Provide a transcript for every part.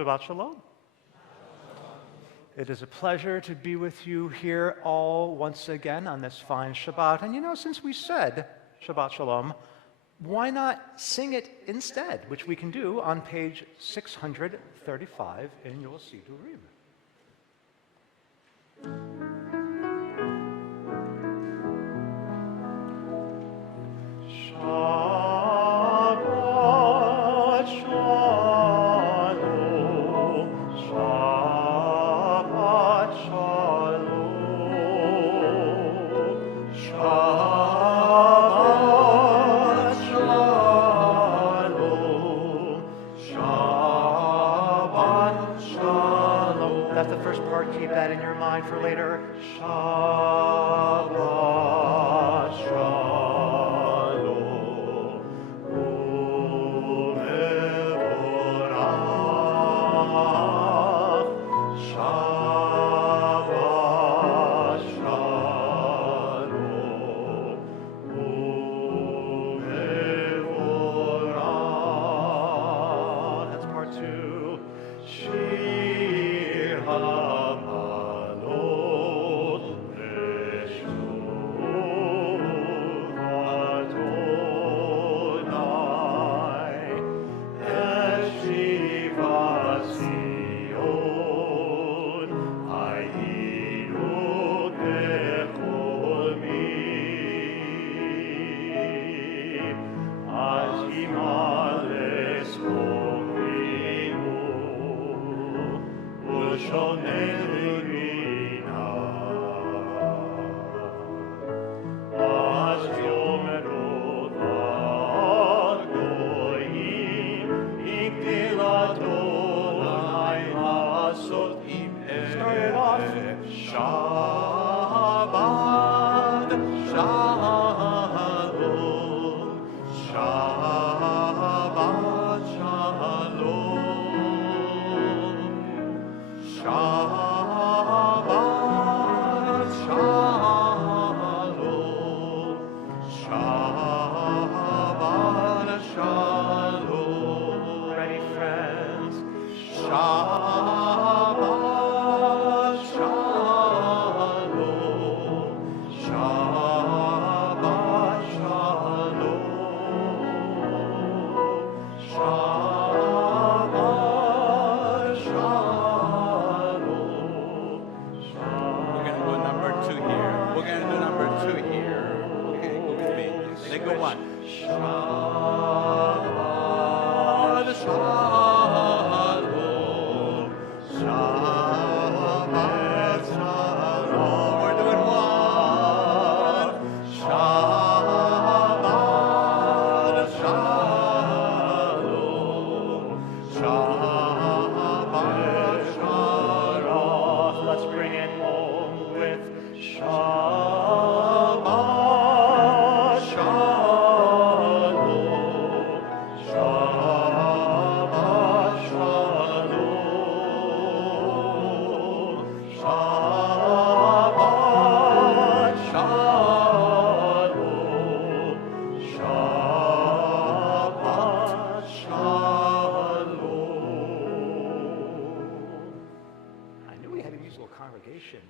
Shabbat Shalom. It is a pleasure to be with you here all once again on this fine Shabbat. And you know, since we said Shabbat Shalom, why not sing it instead, which we can do on page 635 in your Sidurim. Keep that in your mind for later. Shabbat Shalom. Umevorach. Shabbat Shalom. Umevorach. That's part 2. Shir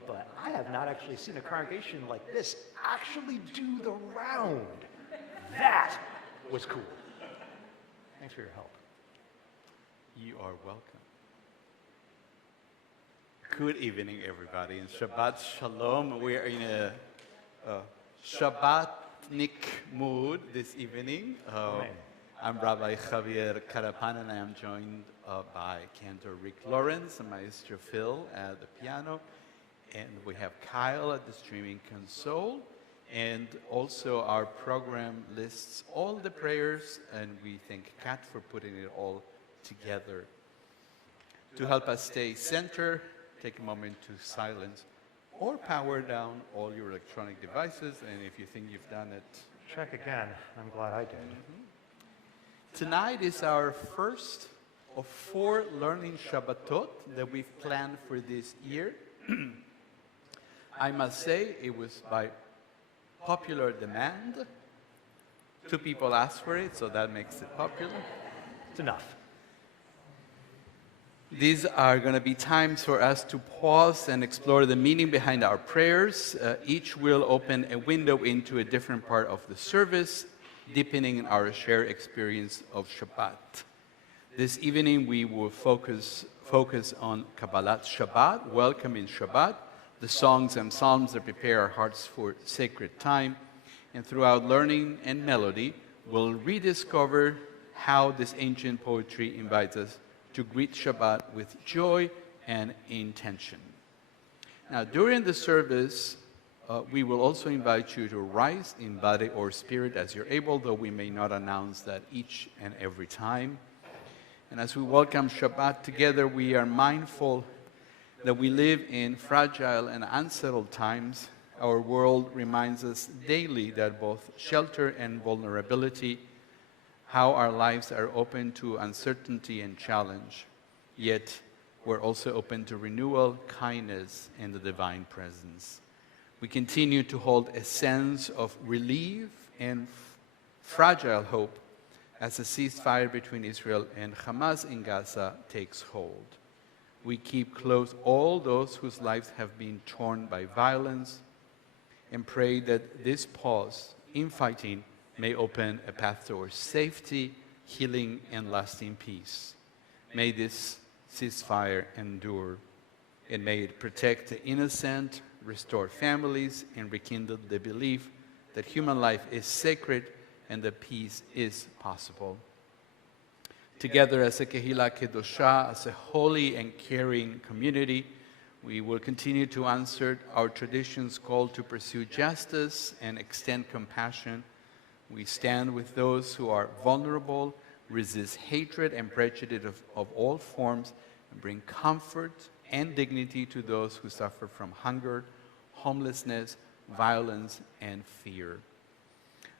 but I have not actually seen a congregation like this actually do the round. That was cool. Thanks for your help. You are welcome. Good evening, everybody, and Shabbat Shalom. We are in a Shabbatnik mood this evening. I'm Rabbi Javier Carapan, and I am joined by Cantor Rick Lawrence and Maestro Phil at the piano. And we have Kyle at the streaming console. And also our program lists all the prayers, and we thank Kat for putting it all together. To help us stay centered, take a moment to silence or power down all your electronic devices. And if you think you've done it, check again. I'm glad I did. Tonight is our first of 4 learning Shabbatot that we've planned for this year. I must say it was by popular demand. 2 people asked for it, so that makes it popular. It's enough. These are going to be times for us to pause and explore the meaning behind our prayers. Each will open a window into a different part of the service, deepening in our shared experience of Shabbat. This evening, we will focus on Kabbalat Shabbat, welcoming Shabbat, the songs and psalms that prepare our hearts for sacred time. And throughout learning and melody, we'll rediscover how this ancient poetry invites us to greet Shabbat with joy and intention. Now, during the service, we will also invite you to rise in body or spirit as you're able, though we may not announce that each and every time. And as we welcome Shabbat together, we are mindful that we live in fragile and unsettled times. Our world reminds us daily that both shelter and vulnerability, how our lives are open to uncertainty and challenge, yet we're also open to renewal, kindness, and the divine presence. We continue to hold a sense of relief and fragile hope as the ceasefire between Israel and Hamas in Gaza takes hold. We keep close all those whose lives have been torn by violence and pray that this pause in fighting may open a path towards safety, healing, and lasting peace. May this ceasefire endure, and may it protect the innocent, restore families, and rekindle the belief that human life is sacred and that peace is possible. Together as a Kehila Kedosha, as a holy and caring community, we will continue to answer our tradition's call to pursue justice and extend compassion. We stand with those who are vulnerable, resist hatred and prejudice of all forms, and bring comfort and dignity to those who suffer from hunger, homelessness, violence, and fear.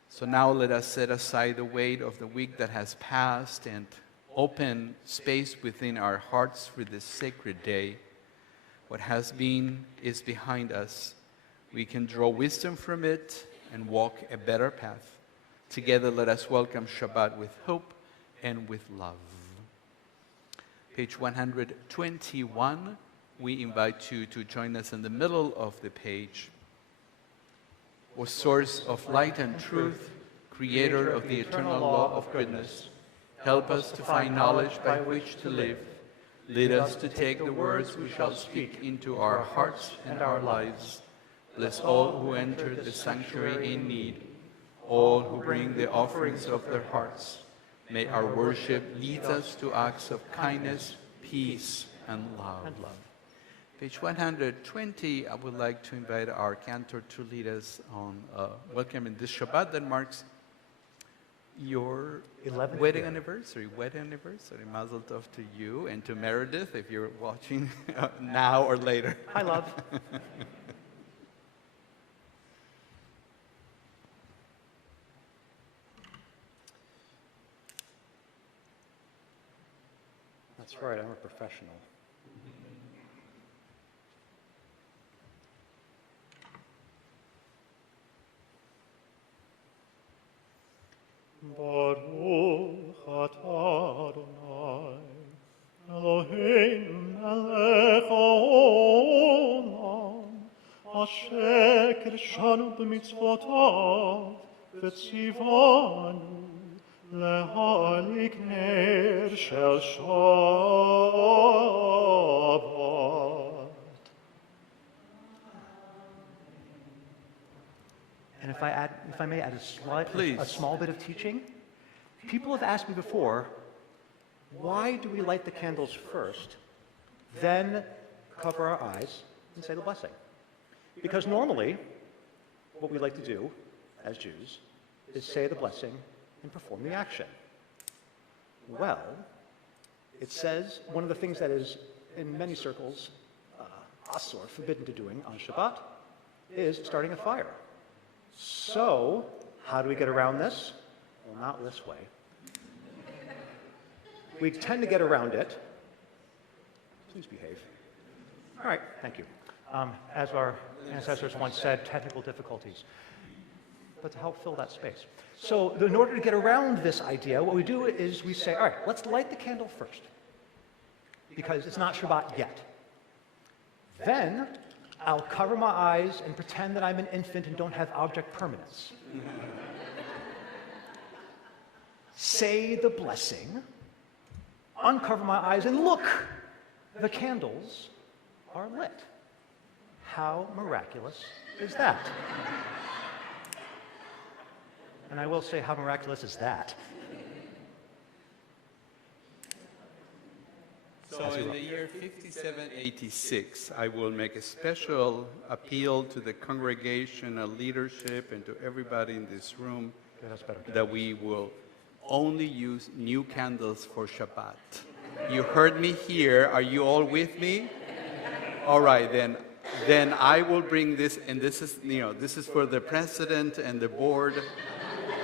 So now let us set aside the weight of the week that has passed and open space within our hearts for this sacred day. What has been is behind us. We can draw wisdom from it and walk a better path. Together, let us welcome Shabbat with hope and with love. Page 121, we invite you to join us in the middle of the page. O source of light and truth, creator of the eternal law of goodness, help us to find knowledge by which to live. Lead us to take the words we shall speak into our hearts and our lives. Bless all who enter the sanctuary in need, all who bring the offerings of their hearts. May our worship lead us to acts of kindness, peace, and love. Page 120, I would like to invite our cantor to lead us on welcoming this Shabbat that marks your 11th wedding year. anniversary. Mazel tov to you and to Meredith if you're watching now or later. Hi, love. That's right, I'm a professional. Baruch atah Adonai, Eloheinu melech haolam, asher kirshanu b'mitzvotav, v'tzivanu lehadlik ner shel Shabbat. And if I may add a Please. small bit of teaching, people have asked me before, why do we light the candles first, then cover our eyes and say the blessing? Because normally, what we like to do as Jews is say the blessing and perform the action. Well, it says one of the things that is in many circles asur, forbidden to doing on Shabbat, is starting a fire. So, how do we get around this? Well, not this way. We tend to get around it. Please behave. All right, thank you. As our ancestors once said, technical difficulties. But to help fill that space. So, in order to get around this idea, what we do is we say, all right, let's light the candle first. because it's not Shabbat yet. Then I'll cover my eyes and pretend that I'm an infant and don't have object permanence. Say the blessing, uncover my eyes, and look, the candles are lit. How miraculous is that? And I will say, how miraculous is that? So in the year 5786, I will make a special appeal to the congregational leadership and to everybody in this room Yeah, that's better. that we will only use new candles for Shabbat. You heard me here. Are you all with me? All right, then I will bring this, and this is for the president and the board.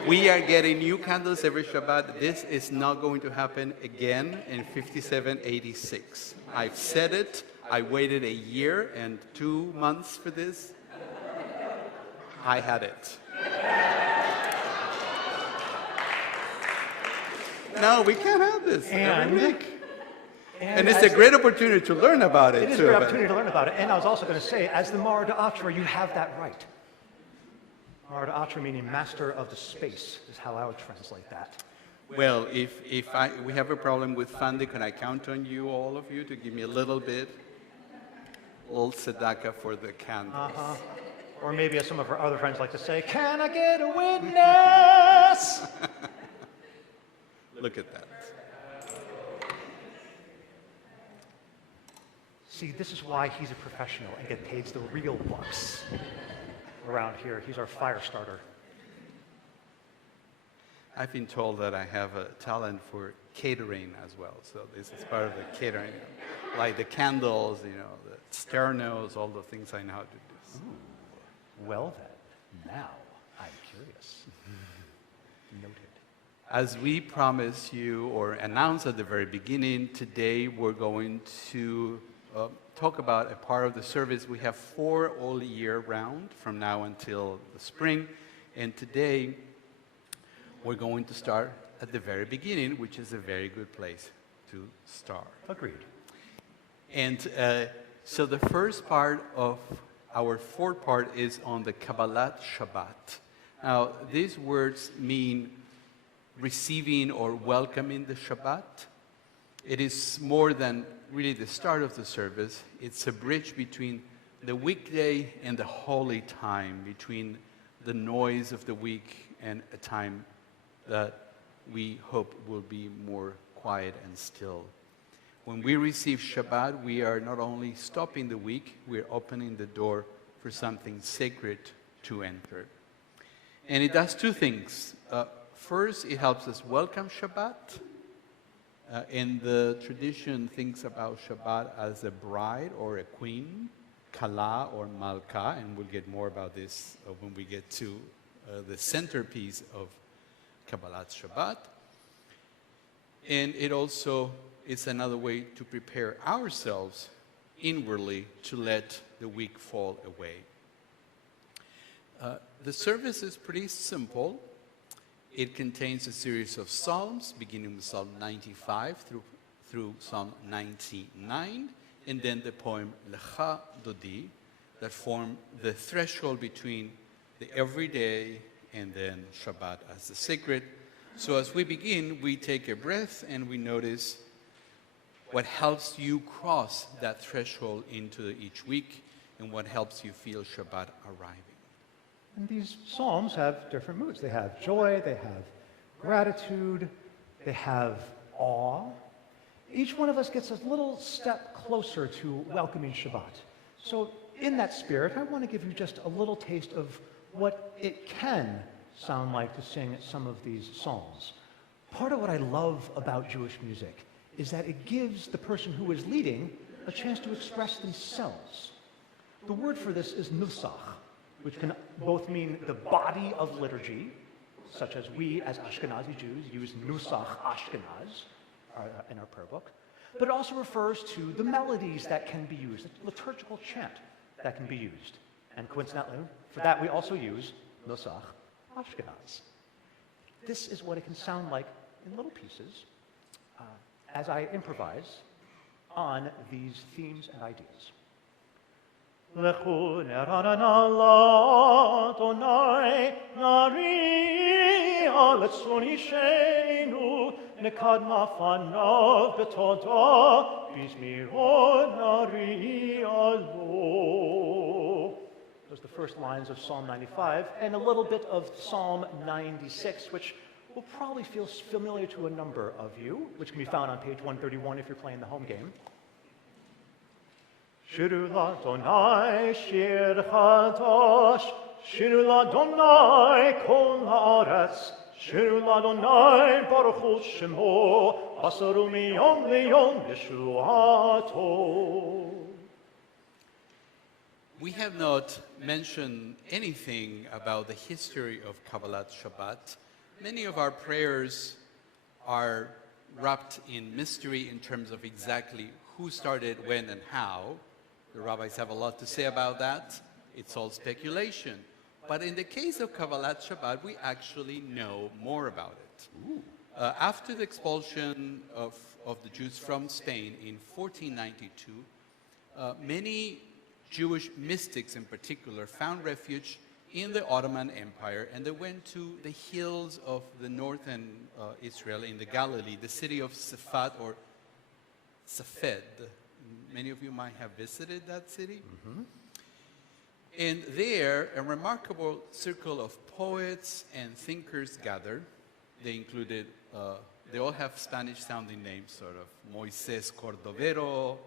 We are getting new candles every Shabbat. This is not going to happen again in 5786. I've said it. I waited a year and 2 months for this. I had it. No, we can't have this every week. And it's a great opportunity to learn about it, It is a too. great opportunity to learn about it. And I was also going to say, as the Mara d'Atra, you have that right. Mara d'Atra meaning master of the space is how I would translate that. Well, if we have a problem with funding, can I count on you, all of you, to give me a little bit? Little tzedakah for the candles. Or maybe, as some of our other friends like to say, can I get a witness? Look at that. See, this is why he's a professional and get paid the real bucks around here. He's our fire starter. I've been told that I have a talent for catering as well, so this is part of the catering. Like the candles, the sternos, all the things I know how to do. Well then, now I'm curious. Noted. As we promised you or announced at the very beginning, today we're going to talk about a part of the service. We have 4 all year round from now until the spring. And today we're going to start at the very beginning, which is a very good place to start. Agreed. And so the first part of our 4th part is on the Kabbalat Shabbat. Now, these words mean receiving or welcoming the Shabbat. It is more than really the start of the service. It's a bridge between the weekday and the holy time, between the noise of the week and a time that we hope will be more quiet and still. When we receive Shabbat, we are not only stopping the week, we're opening the door for something sacred to enter. And it does 2 things. First, it helps us welcome Shabbat. And the tradition thinks about Shabbat as a bride or a queen, Kala or Malka, and we'll get more about this when we get to the centerpiece of Kabbalat Shabbat. And it also is another way to prepare ourselves inwardly to let the week fall away. The service is pretty simple. It contains a series of psalms, beginning with Psalm 95 through Psalm 99, and then the poem Lecha Dodi, that form the threshold between the everyday and then Shabbat as the sacred. So as we begin, we take a breath and we notice what helps you cross that threshold into each week and what helps you feel Shabbat arriving. And these psalms have different moods. They have joy, they have gratitude, they have awe. Each one of us gets a little step closer to welcoming Shabbat. So in that spirit, I want to give you just a little taste of what it can sound like to sing some of these psalms. Part of what I love about Jewish music is that it gives the person who is leading a chance to express themselves. The word for this is nusach, which can both mean the body of liturgy, such as we as Ashkenazi Jews use Nusach Ashkenaz in our prayer book, but it also refers to the melodies that can be used, the liturgical chant that can be used. And coincidentally, for that we also use Nusach Ashkenaz. This is what it can sound like in little pieces as I improvise on these themes and ideas. לכו נרננה לאדוני, נריע לצפון אישנו, נקדמה פניו בתודה, בזמירות נריע לו. Those are the first lines of Psalm 95 and a little bit of Psalm 96, which will probably feel familiar to a number of you, which can be found on page 131 if you're playing the home game. שירו לאדוני שיר חדש, שירו לאדוני כל הארץ, שירו לאדוני ברכו שמו, עשרו מיום ליום ישועתו. We have not mentioned anything about the history of Kabbalat Shabbat. Many of our prayers are wrapped in mystery in terms of exactly who started when and how. The rabbis have a lot to say about that. It's all speculation. But in the case of Kabbalat Shabbat, we actually know more about it. After the expulsion of the Jews from Spain in 1492, many Jewish mystics in particular found refuge in the Ottoman Empire, and they went to the hills of the northern Israel in the Galilee, the city of Safed or Safed. Many of you might have visited that city. And there, a remarkable circle of poets and thinkers gathered. They included, they all have Spanish-sounding names, sort of Moisés Cordovero,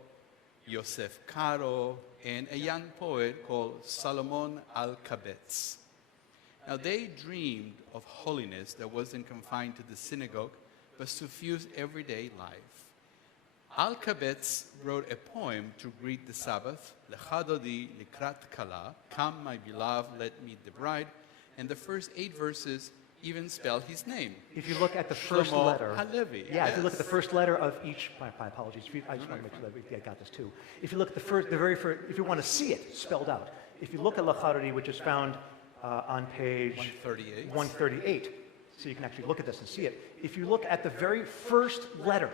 Yosef Caro, and a young poet called Salomon Alcabetz. Now, they dreamed of holiness that wasn't confined to the synagogue, but suffused everyday life. Alcabetz wrote a poem to greet the Sabbath, Lecha dodi likrat kala, come my beloved, let meet the bride, and the first 8 verses even spell his name. If you look at the first Shlomo letter, Halevi. yeah, if you look at the first letter of each, my apologies, I just want to make sure that I got this too. If you look at the very first, if you want to see it spelled out, if you look at Lacharari, which is found on page 138, so you can actually look at this and see it. If you look at the very first letter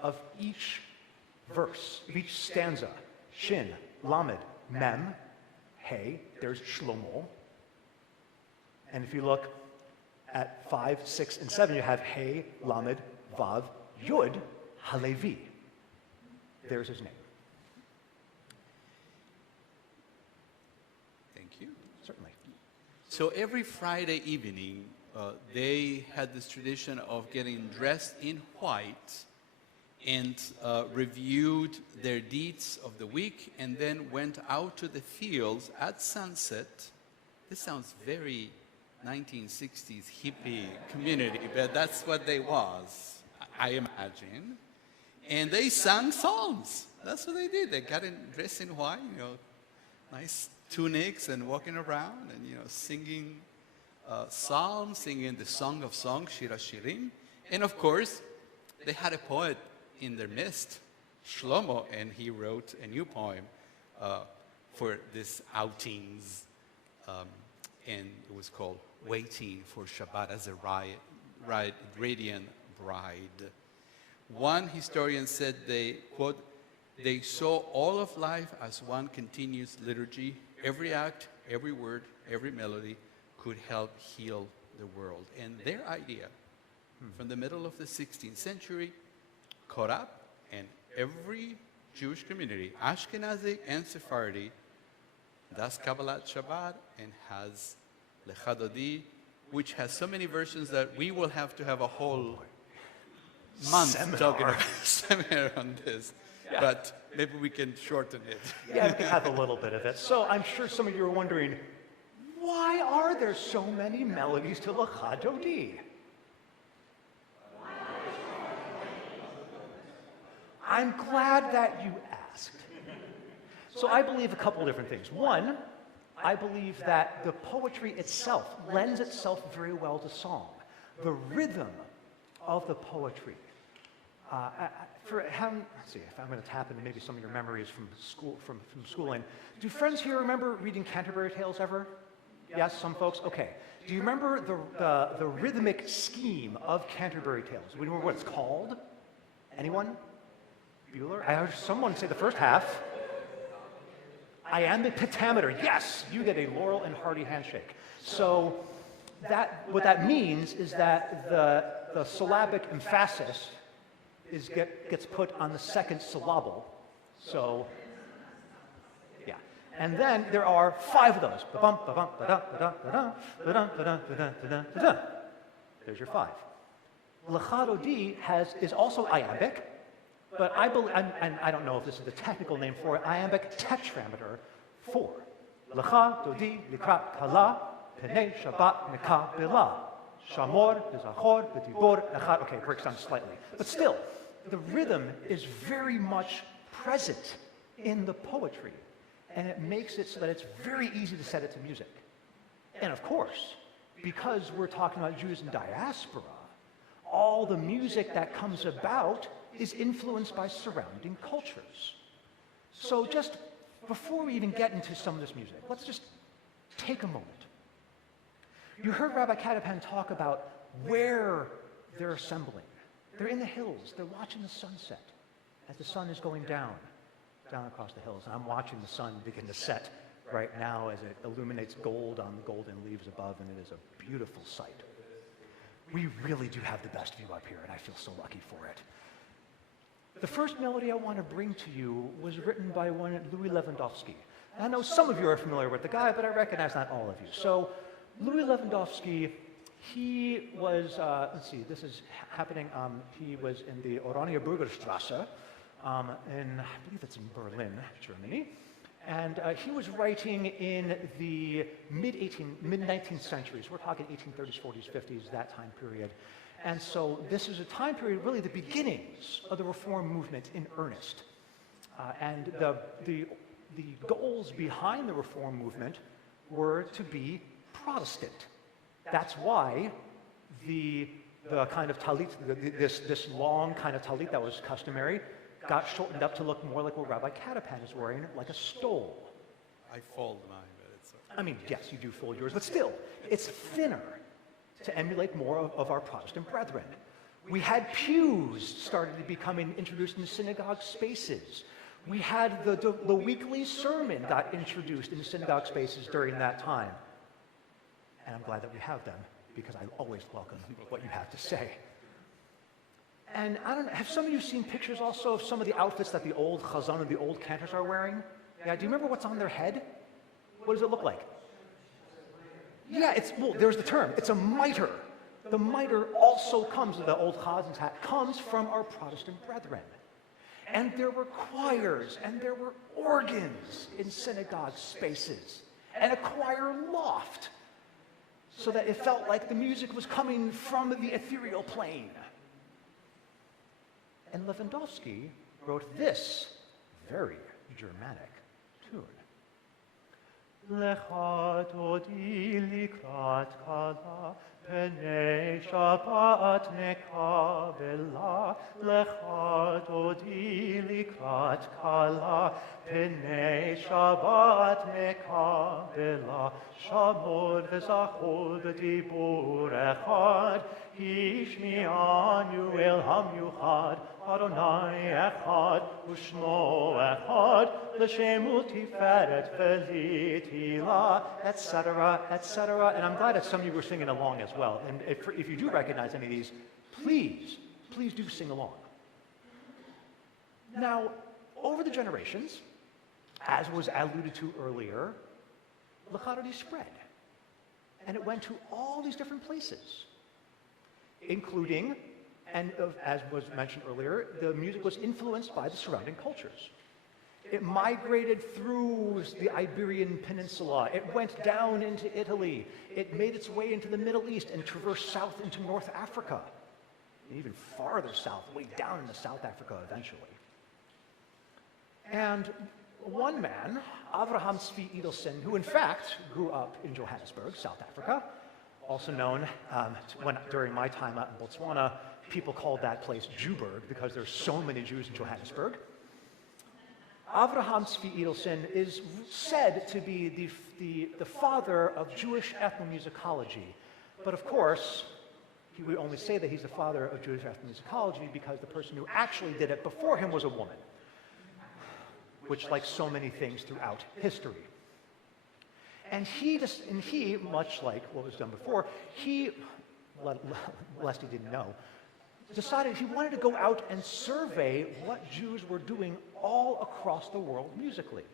of each verse, of each stanza, Shin, Lamed, Mem, Hey, there's Shlomo. And if you look at 5, 6, and 7, you have Hey, Lamed, Vav, Yud, Halevi. There's his name. Thank you. Certainly. So every Friday evening, they had this tradition of getting dressed in white and reviewed their deeds of the week, and then went out to the fields at sunset. This sounds very 1960s hippie community, but that's what they was, I imagine. And they sang psalms. That's what they did. They got dressed in white, nice tunics, and walking around and, singing psalms, singing the Song of Songs, Shir HaShirim. And of course, they had a poet in their midst, Shlomo, and he wrote a new poem for this outings, and it was called Waiting for Shabbat as a Radiant Bride. One historian said they, quote, they saw all of life as one continuous liturgy. Every act, every word, every melody could help heal the world. And their idea, from the middle of the 16th century, caught up, and every Jewish community, Ashkenazi and Sephardi, does Kabbalat Shabbat and has Lecha dodi, which has so many versions that we will have to have a whole month talking about seminar on this. Yeah. But maybe we can shorten it. Yeah, we can have a little bit of it. So I'm sure some of you are wondering, why are there so many melodies to Lecha dodi? I'm glad that you asked. So I believe a couple of different things. One, I believe that the poetry itself lends itself very well to song. The rhythm of the poetry. Let's see if I'm going to tap into maybe some of your memories from school, from schooling. Do friends here remember reading Canterbury Tales ever? Yes, some folks? Okay. Do you remember the rhythmic scheme of Canterbury Tales? Do you remember what it's called? Anyone? Bueller? I heard someone say the first half. Iambic pentameter. Yes, you get a Laurel and Hardy handshake. So what that means is that the syllabic emphasis gets put on the second syllable. So, yeah. And then there are 5 of those. There's your 5. Lechato D is also iambic, but I believe, and I don't know if this is the technical name for it, iambic tetrameter 4. Lecha, Dodi, Likrat, Kala, Penei, Shabbat, Meka, Bila. Shamor, Bezachor, Betibor, Echad. Okay, it breaks down slightly. But still, the rhythm is very much present in the poetry, and it makes it so that it's very easy to set it to music. And of course, because we're talking about Jews in diaspora, all the music that comes about is influenced by surrounding cultures. So just before we even get into some of this music, let's just take a moment. You heard Rabbi Katapan talk about where they're assembling. They're in the hills. They're watching the sunset as the sun is going down across the hills. And I'm watching the sun begin to set right now as it illuminates gold on the golden leaves above, and it is a beautiful sight. We really do have the best view up here, and I feel so lucky for it. The first melody I want to bring to you was written by one Louis Lewandowski. And I know some of you are familiar with the guy, but I recognize not all of you. So Louis Lewandowski, he was, let's see, this is happening, he was in the Oranier Bürgerstrasse, I believe it's in Berlin, Germany. And he was writing in the mid-19th centuries. We're talking 1830s, 40s, 50s, that time period. And so this is a time period, really the beginnings of the Reform movement in earnest. And the goals behind the Reform movement were to be Protestant. That's why the kind of talit, this long kind of talit that was customary, got shortened up to look more like what Rabbi Katapan is wearing, like a stole. I fold mine, but it's okay. I mean, yes, you do fold yours, but still, it's thinner to emulate more of our Protestant brethren. We had pews started to becoming introduced in synagogue spaces. We had the weekly sermon got introduced in synagogue spaces during that time. And I'm glad that we have them, because I always welcome what you have to say. And I don't know, have some of you seen pictures also of some of the outfits that the old chazan and the old cantors are wearing? Yeah, do you remember what's on their head? What does it look like? Yeah, well, there's the term. It's a mitre. The mitre also comes, the old chazan's hat, comes from our Protestant brethren. And there were choirs, and there were organs in synagogue spaces, and a choir loft, so that it felt like the music was coming from the ethereal plane. And Lewandowski wrote this very Germanic tune. Lecha Dodi Likrat Kala, Penei Shabbat Meka Bila. Lecha Dodi Likrat Kala, Penei Shabbat Meka Bila. Shamor v'zachor v'dibur echad, Ishmi Emanuel Hamyuchad, Adonai Echad, Ushmo Echad, L'Shemu Tiferet V'Litila, etc., etc. And I'm glad that some of you were singing along as well. And if you do recognize any of these, please do sing along. Now, over the generations, as was alluded to earlier, L'Chadodi spread. And it went to all these different places, including, and as was mentioned earlier, the music was influenced by the surrounding cultures. It migrated through the Iberian Peninsula. It went down into Italy. It made its way into the Middle East and traversed south into North Africa, and even farther south, way down into South Africa eventually. And one man, Avraham Tzvi Edelson, who in fact grew up in Johannesburg, South Africa, also known, during my time out in Botswana, people called that place Jewburg because there's so many Jews in Johannesburg. Avraham Tzvi Edelson is said to be the father of Jewish ethnomusicology. But of course, we only say that he's the father of Jewish ethnomusicology because the person who actually did it before him was a woman, which, like so many things throughout history. And he, much like what was done before, lest he didn't know, decided he wanted to go out and survey what Jews were doing all across the world musically.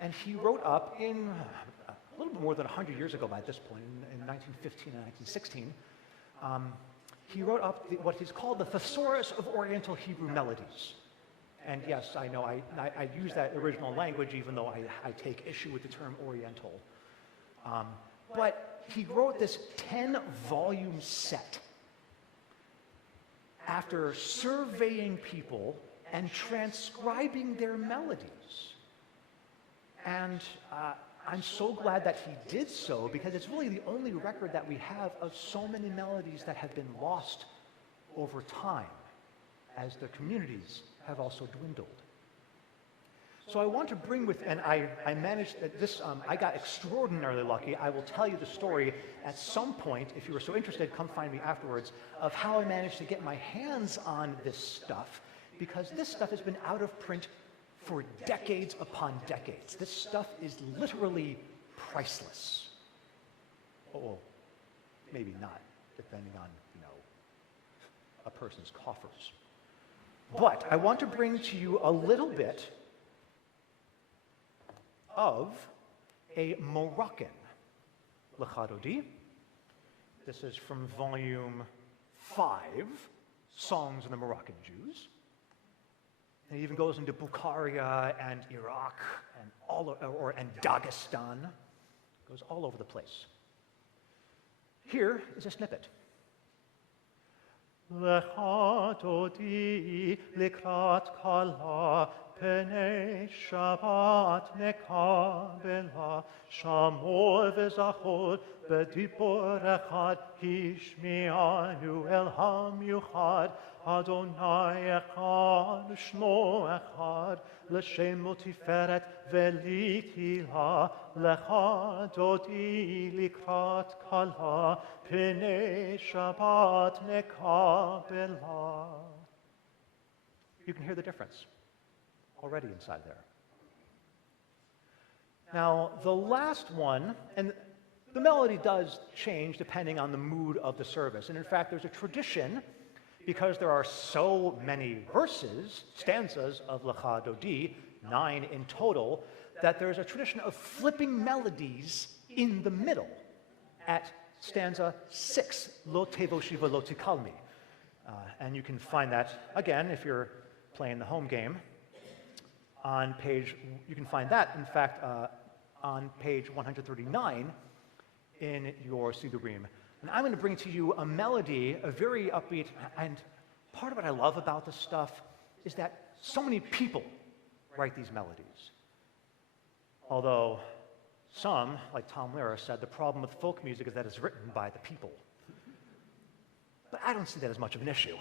And he wrote up in a little bit more than 100 years ago by this point, in 1915 and 1916, he wrote up what is called the Thesaurus of Oriental Hebrew Melodies. And yes, I know I use that original language even though I take issue with the term Oriental. But he wrote this 10-volume set after surveying people and transcribing their melodies. And I'm so glad that he did so because it's really the only record that we have of so many melodies that have been lost over time as the communities have also dwindled. So I want to bring with, and I managed this, I got extraordinarily lucky. I will tell you the story at some point, if you were so interested, come find me afterwards, of how I managed to get my hands on this stuff, because this stuff has been out of print for decades upon decades. This stuff is literally priceless. Oh, well, maybe not, depending on, a person's coffers. But I want to bring to you a little bit of a Moroccan Lechadodi. This is from volume 5, Songs of the Moroccan Jews. And it even goes into Bukharia and Iraq and Dagestan. It goes all over the place. Here is a snippet. Lechadodi likrat kala Pnei Shabbat nekabela Shamor v'zachor b'dibor echad Hishmi'anu el ha'miuchad Adonai echad Shmo echad L'shem tiferet v'litila Lechadodi likrat kala Pnei Shabbat nekabela. You can hear the difference already inside there. Now, the last one, and the melody does change depending on the mood of the service. And in fact, there's a tradition, because there are so many verses, stanzas of Lecha Dodi, 9 in total, that there's a tradition of flipping melodies in the middle at stanza 6, Lo tevoshi v'lo tikalmi. And you can find that, again, if you're playing the home game, on page, you can find that, in fact, on page 139 in your Sidurim. And I'm going to bring to you a melody, a very upbeat, and part of what I love about this stuff is that so many people write these melodies. Although some, like Tom Lehrer, said the problem with folk music is that it's written by the people. But I don't see that as much of an issue.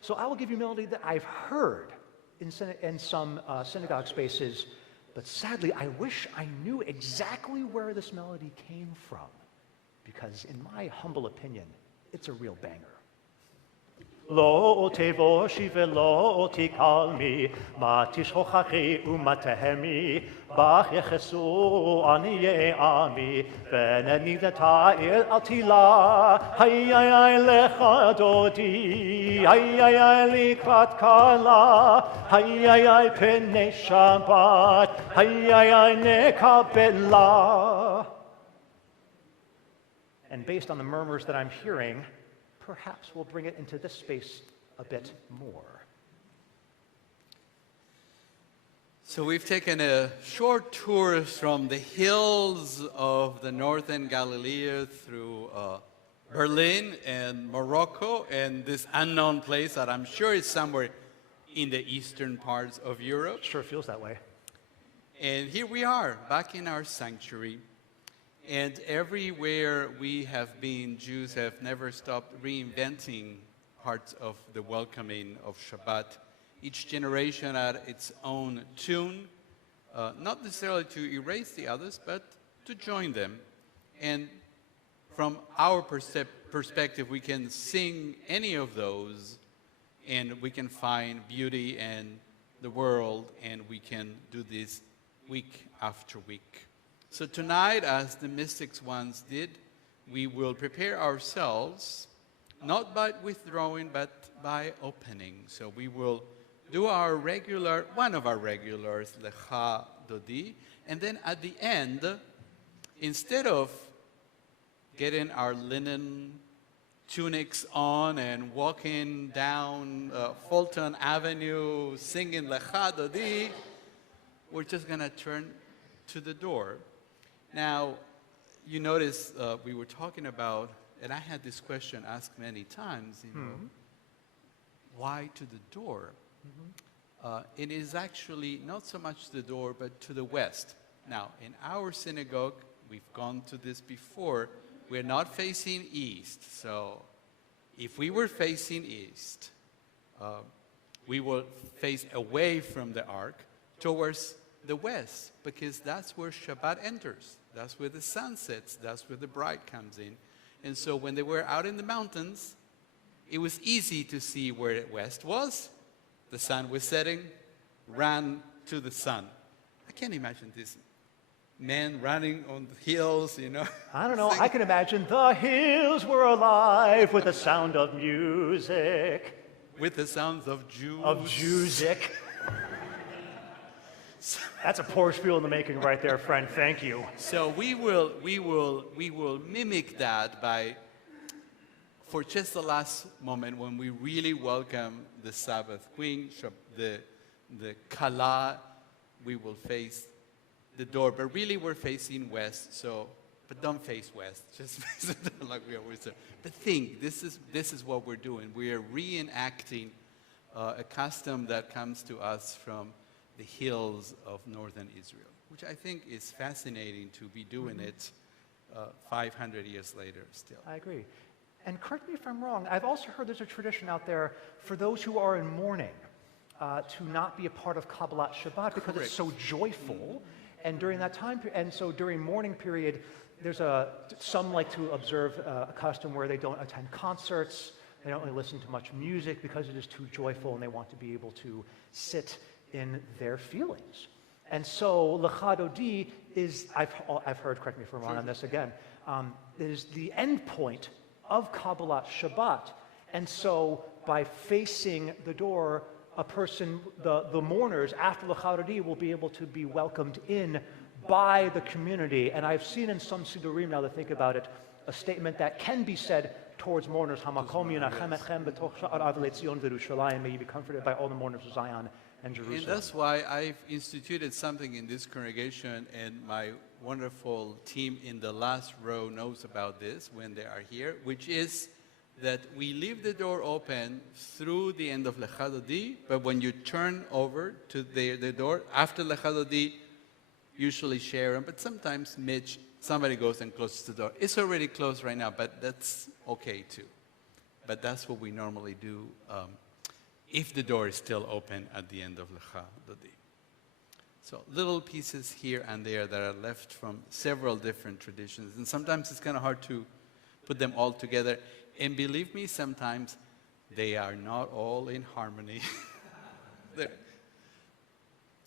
So I will give you a melody that I've heard in some synagogue spaces, but sadly, I wish I knew exactly where this melody came from, because in my humble opinion, it's a real banger. Lo tevoshi velo tikalmi, ma tishchochachi umatehemi, bach yechesu aniye ami, veneni v'ta'il altila, hayayay lecha dodi, hayayay likrat kala, hayayay pnei Shabbat, hayayay nekabela. And based on the murmurs that I'm hearing, perhaps we'll bring it into this space a bit more. So we've taken a short tour from the hills of the northern Galilee through Berlin and Morocco and this unknown place that I'm sure is somewhere in the eastern parts of Europe. Sure feels that way. And here we are, back in our sanctuary. And everywhere we have been, Jews have never stopped reinventing parts of the welcoming of Shabbat. Each generation had its own tune, not necessarily to erase the others, but to join them. And from our perspective, we can sing any of those, and we can find beauty in the world, and we can do this week after week. So tonight, as the mystics once did, we will prepare ourselves, not by withdrawing, but by opening. So we will do our regular, one of our regulars, Lecha Dodi, and then at the end, instead of getting our linen tunics on and walking down Fulton Avenue singing Lecha Dodi, we're just going to turn to the door. Now, you notice we were talking about, and I had this question asked many times, you know, why to the door? It is actually not so much the door, but to the west. Now, in our synagogue, we've gone to this before, we're not facing east. So if we were facing east, we will face away from the ark towards the west, because that's where Shabbat enters. That's where the sun sets. That's where the bride comes in. And so when they were out in the mountains, it was easy to see where the west was. The sun was setting, ran to the sun. I can't imagine this man running on the hills, you know. I don't know. I can imagine the hills were alive with the sound of music. With the sounds of Jews. Of Jewsic. That's a poor spiel in the making right there, friend. Thank you. So we will mimic that by, for just the last moment when we really welcome the Sabbath queen, the Kala, we will face the door, but really we're facing west. So, but don't face west. Just face it like we always do. But think, this is what we're doing. We are reenacting a custom that comes to us from the hills of northern Israel, which I think is fascinating to be doing it 500 years later still. I agree. And correct me if I'm wrong, I've also heard there's a tradition out there for those who are in mourning to not be a part of Kabbalat Shabbat because Correct. it's so joyful. And during that time, and so during mourning period, there's some like to observe a custom where they don't attend concerts, they don't really listen to much music because it is too joyful, and they want to be able to sit in their feelings. And so Lecha Dodi is, I've heard, correct me if I'm wrong on this again, is the end point of Kabbalat Shabbat. And so by facing the door, a person, the mourners after Lecha Dodi will be able to be welcomed in by the community. And I've seen in some Sidurim, now to think about it, a statement that can be said towards mourners, Hamakom yinachem etchem b'toch sha'ar avlei Tzion v'Yerushalayim, may you be comforted by all the mourners of Zion and Jerusalem. And that's why I've instituted something in this congregation, and my wonderful team in the last row knows about this when they are here, which is that we leave the door open through the end of Lecha Dodi, but when you turn over to the door, after Lecha Dodi, usually Sharon, but sometimes Mitch, somebody goes and closes the door. It's already closed right now, but that's okay too. But that's what we normally do if the door is still open at the end of Lecha Dodi. So little pieces here and there that are left from several different traditions, and sometimes it's kind of hard to put them all together. And believe me, sometimes they are not all in harmony.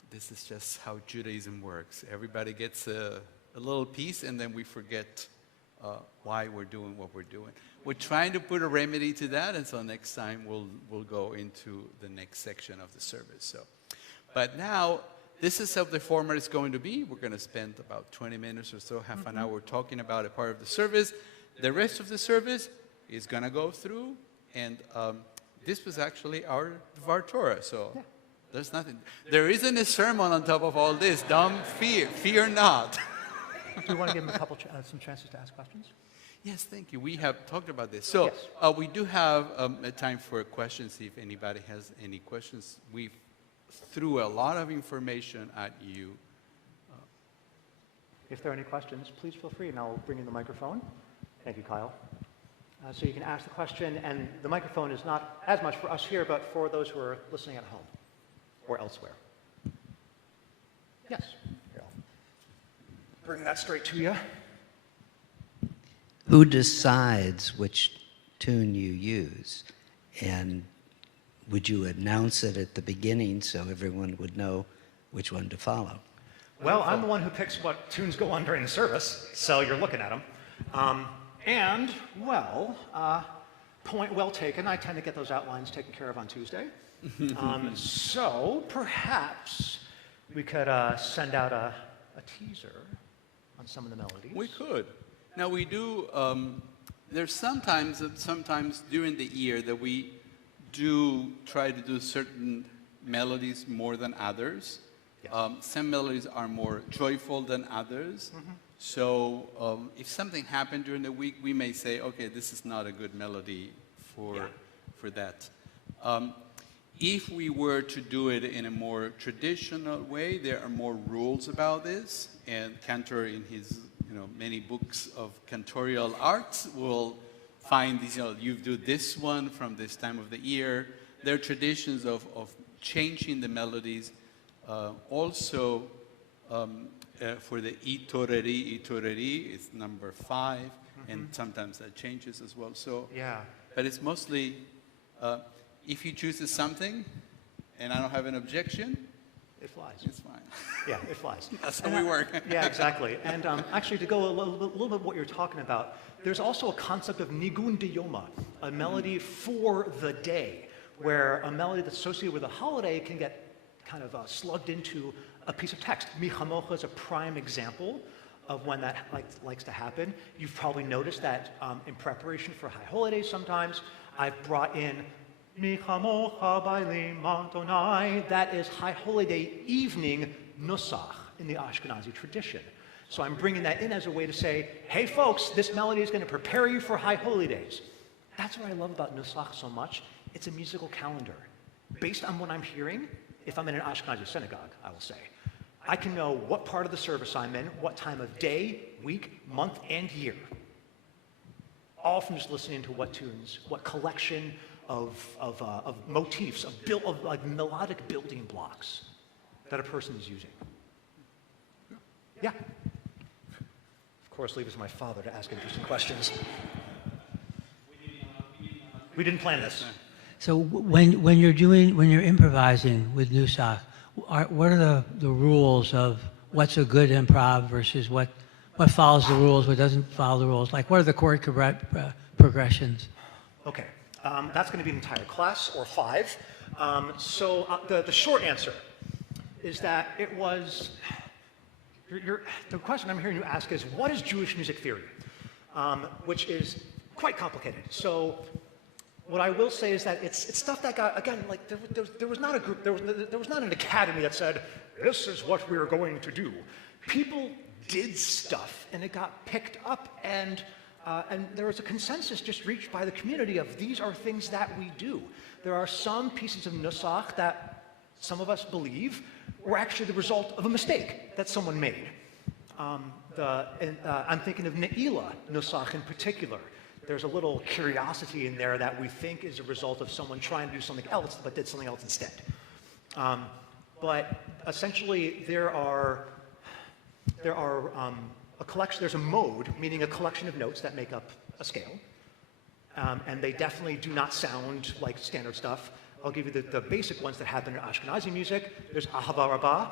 This is just how Judaism works. Everybody gets a little piece, and then we forget why we're doing what we're doing. We're trying to put a remedy to that, and so next time we'll go into the next section of the service. So, but now, this is how the format is going to be. We're going to spend about 20 minutes or so, half an hour, talking about a part of the service. The rest of the service is going to go through, and this was actually our Dvar Torah, so there's nothing. There isn't a sermon on top of all this. Don't fear not. Do you want to give them a couple, some chances to ask questions? Yes, thank you. We have talked about this. So Yes. we do have a time for questions if anybody has any questions. We threw a lot of information at you. If there are any questions, please feel free, and I'll bring in the microphone. Thank you, Kyle. So you can ask the question, and the microphone is not as much for us here, but for those who are listening at home or elsewhere. Yes. Here, I'll bring that straight to you. Who decides which tune you use? And would you announce it at the beginning so everyone would know which one to follow? Well, I'm the one who picks what tunes go on during the service, so you're looking at them. Point well taken. I tend to get those outlines taken care of on Tuesday. So perhaps we could send out a teaser on some of the melodies. We could. Now we do, there's sometimes during the year that we do try to do certain melodies more than others. Yes. Some melodies are more joyful than others. So if something happened during the week, we may say, okay, this is not a good melody for that. If we were to do it in a more traditional way, there are more rules about this, and Cantor in his many books of cantorial arts will find these, you do this one from this time of the year. There are traditions of changing the melodies. Also, for the itoreri is number 5, and sometimes that changes as well. So, but it's mostly, if he chooses something, and I don't have an objection, it flies. It's fine. Yeah, it flies. That's how we work. Yeah, exactly. And actually, to go a little bit what you're talking about, there's also a concept of nigun de yoma, a melody for the day, where a melody that's associated with a holiday can get kind of slugged into a piece of text. Mi chamocha is a prime example of when that likes to happen. You've probably noticed that in preparation for high holidays sometimes, I've brought in Mi chamocha bailim Adonai. That is high holiday evening nusach in the Ashkenazi tradition. So I'm bringing that in as a way to say, hey folks, this melody is going to prepare you for high holidays. That's what I love about nusach so much. It's a musical calendar. Based on what I'm hearing, if I'm in an Ashkenazi synagogue, I will say, I can know what part of the service I'm in, what time of day, week, month, and year. All from just listening to what tunes, what collection of motifs, of like melodic building blocks that a person is using. Yeah. Of course, leave it to my father to ask interesting questions. We didn't plan this. So when you're improvising with Nusach, what are the rules of what's a good improv versus what follows the rules, what doesn't follow the rules? Like, what are the chord progressions? Okay, that's going to be an entire class or 5. The short answer is that it was. The question I'm hearing you ask is, what is Jewish music theory? Which is quite complicated. So what I will say is that it's stuff that got, again, like there was not a group, there was not an academy that said, this is what we're going to do. People did stuff, and it got picked up, and there was a consensus just reached by the community of these are things that we do. There are some pieces of nusach that some of us believe were actually the result of a mistake that someone made. I'm thinking of Ne'ilah nusach in particular. There's a little curiosity in there that we think is a result of someone trying to do something else, but did something else instead. But essentially, there are a collection. There's a mode, meaning a collection of notes that make up a scale, and they definitely do not sound like standard stuff. I'll give you the basic ones that happen in Ashkenazi music. There's Ahava Rabbah.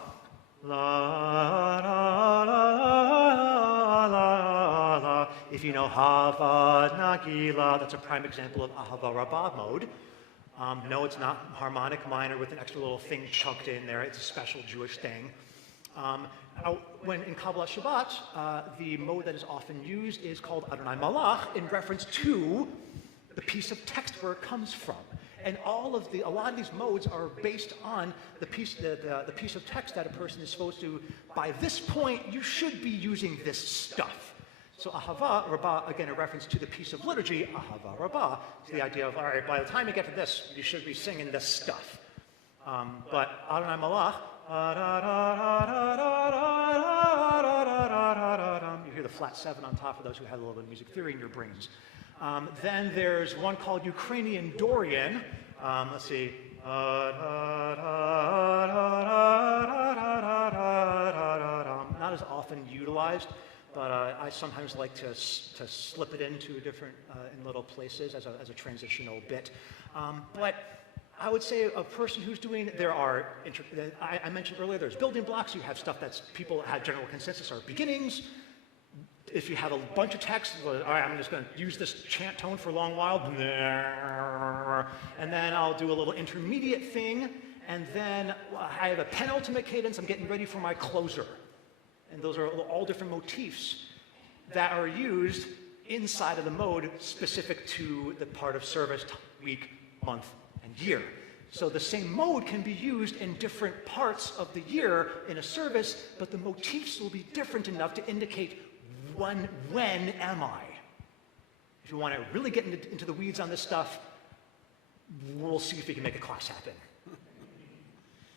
La, la, la, la, la. If you know Havad Nagila, that's a prime example of Ahava Rabbah mode. No, it's not harmonic minor with an extra little thing chucked in there. It's a special Jewish thing. When in Kabbalah Shabbat, the mode that is often used is called Adonai Malach in reference to the piece of text where it comes from. And a lot of these modes are based on the piece of text that a person is supposed to, by this point, you should be using this stuff. So Ahava Rabbah, again, a reference to the piece of liturgy, Ahava Rabbah, is the idea of, all right, by the time you get to this, you should be singing this stuff. But Adonai Malach, you hear the flat 7 on top for those who have a little bit of music theory in your brains. Then there's one called Ukrainian Dorian. Let's see. Not as often utilized, but I sometimes like to slip it into different in little places as a transitional bit. But I would say a person who's doing, I mentioned earlier, there's building blocks. You have stuff that's people have general consensus are beginnings. If you have a bunch of text, all right, I'm just going to use this chant tone for a long while, and then I'll do a little intermediate thing, and then I have a penultimate cadence. I'm getting ready for my closer. And those are all different motifs that are used inside of the mode specific to the part of service, week, month, and year. So the same mode can be used in different parts of the year in a service, but the motifs will be different enough to indicate when am I? If you want to really get into the weeds on this stuff, we'll see if we can make a class happen.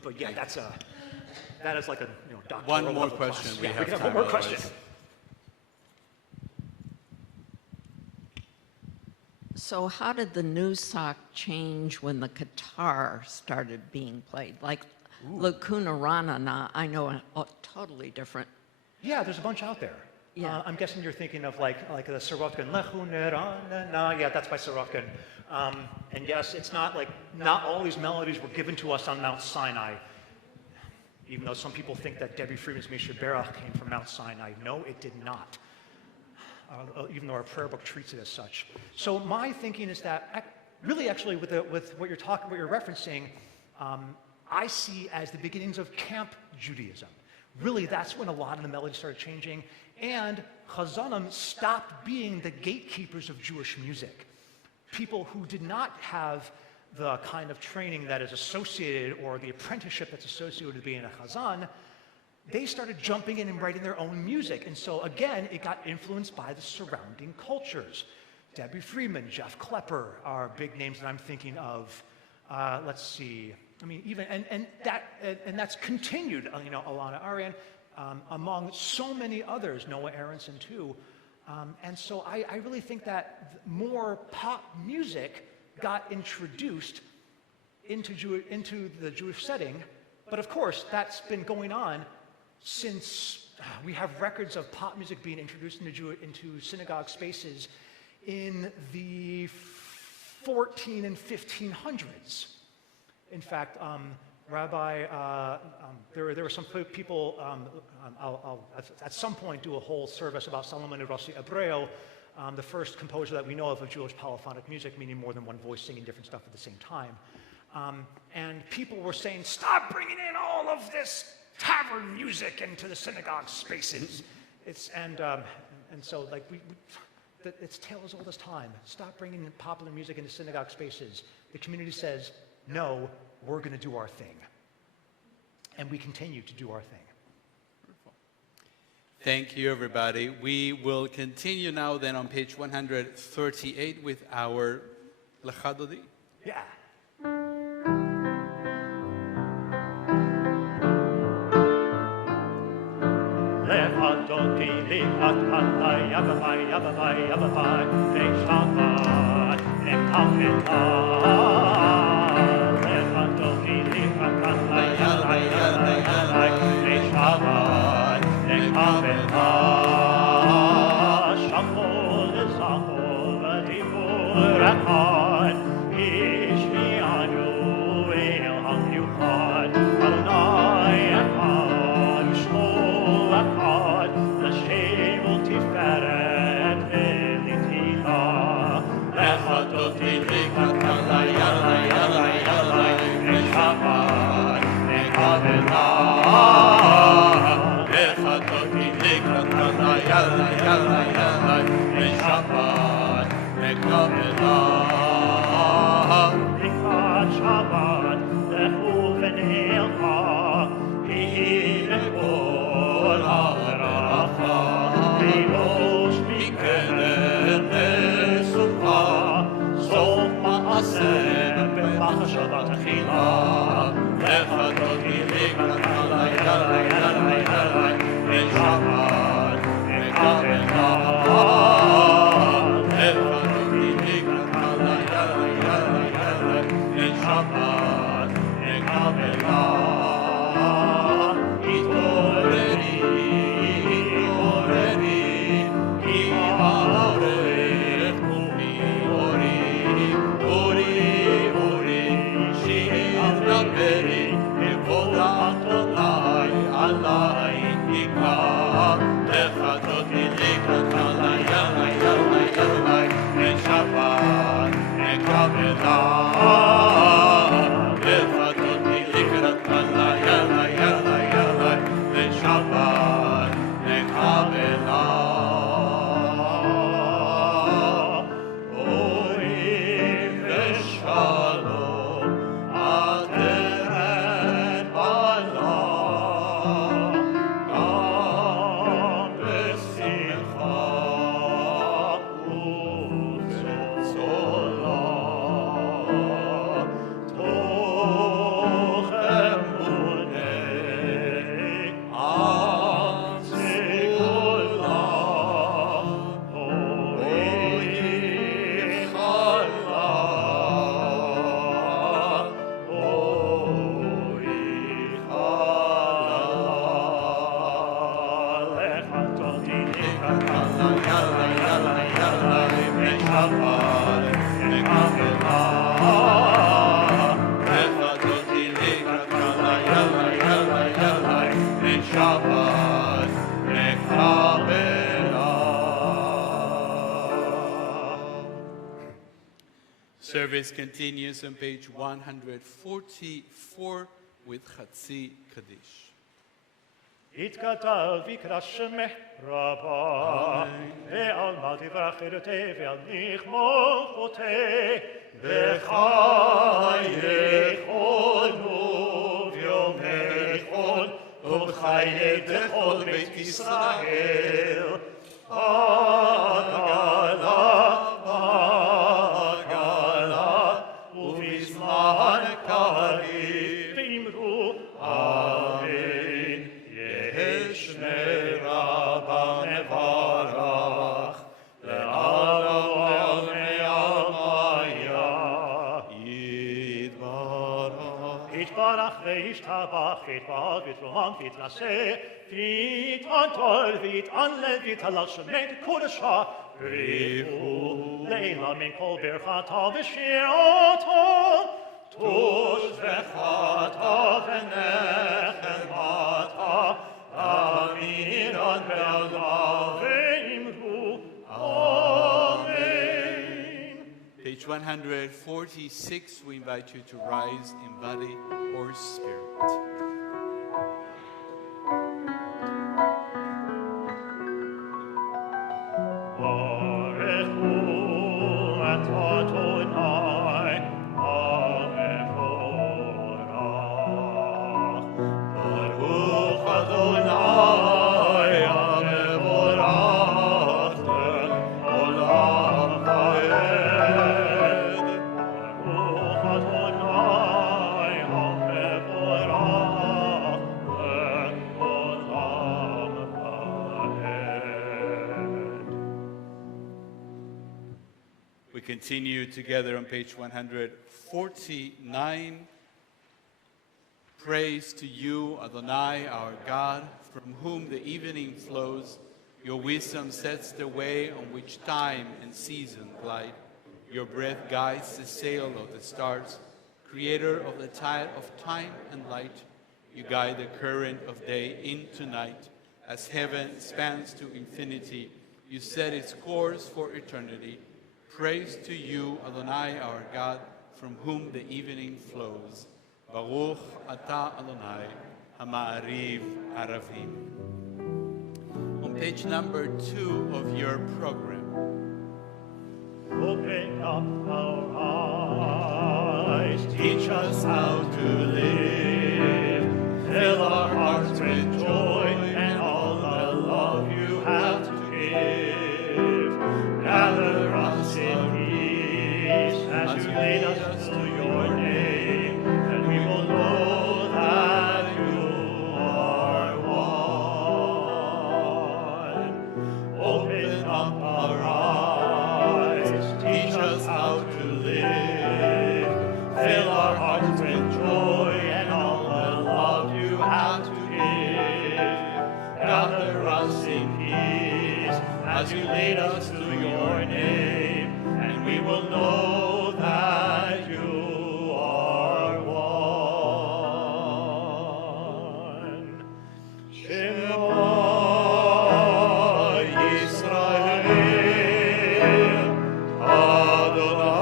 But yeah, that is like a doctoral One more level question. class. We Yeah, have we can have time one more otherwise. question. So how did the new sock change when the guitar started being played? Like Lacuna Rana, I know totally different. Yeah, there's a bunch out there. Yeah. I'm guessing you're thinking of like the Sorokin. Yeah, that's by Sorokin. And yes, it's not all these melodies were given to us on Mount Sinai. Even though some people think that Debbie Freeman's Misha Berach came from Mount Sinai. No, it did not. Even though our prayer book treats it as such. So my thinking is that really actually with what you're referencing, I see as the beginnings of camp Judaism. Really, that's when a lot of the melodies started changing, and Chazanim stopped being the gatekeepers of Jewish music. People who did not have the kind of training that is associated, or the apprenticeship that's associated with being a Chazan, they started jumping in and writing their own music. And so again, it got influenced by the surrounding cultures. Debbie Freeman, Jeff Klepper are big names that I'm thinking of. Let's see. I mean, even and that's continued. Alana Arian, among so many others, Noah Aronson too. And so I really think that more pop music got introduced into the Jewish setting. But of course, that's been going on since we have records of pop music being introduced into synagogue spaces in the 14 and 1500s. In fact, there were some people, I'll at some point do a whole service about Salomon Rossi Abreu, the first composer that we know of Jewish polyphonic music, meaning more than one voice singing different stuff at the same time. And people were saying, stop bringing in all of this tavern music into the synagogue spaces. And so it's tale as old as time. Stop bringing popular music into synagogue spaces. The community says, no, we're going to do our thing. And we continue to do our thing. Thank you, everybody. We will continue now then on page 138 with our Lecha Dodi. Yeah. Lecha Dodi, Lecha Tala, Yababai, Yababai, Yababai, Lechabai, Lechabai. Service continues on page 144 with Chatzi Kaddish. יתכתב יקרא שמך רבה, ועל מה תברך ירתה ועל נכמוך חוטא, וחייכונו ויומכון, ובחיי דכל בית ישראל. בגלה, ובזמן קריב, ואמרו אמן. יש מרבה מברך, לעולם מעלמיה יתברך. יתברך וישתבח, יתברך ויתרומם ויתנשא, ויתענתר ויתענלד ויתהלל שמי קודשה, בריחו לילה מן כל ברכתה ושירתה, תושבחתה ונחמתה, אמירת בעלה ואמרו אמן. Page 146, we invite you to rise in body or spirit. We continue together on page 149. Praise to you, Adonai, our God, from whom the evening flows. Your wisdom sets the way on which time and season glide. Your breath guides the sail of the stars. Creator of the tide of time and light, you guide the current of day into night. As heaven spans to infinity, you set its course for eternity. Praise to you, Adonai, our God, from whom the evening flows. Baruch Ata Adonai, Ha'ma'ariv Aravim. On page number 2 of your program. Open up our eyes, teach us how to live, fill our hearts with joy and all the love you have to give. Gather us in peace as you lead us to your name, and we will know that you are one. Open up our eyes, teach us how to live, fill our hearts with joy and all the love you have to give. Gather us in peace as you lead us to your name, and we will know that you are one. Shema Yisrael, Adonai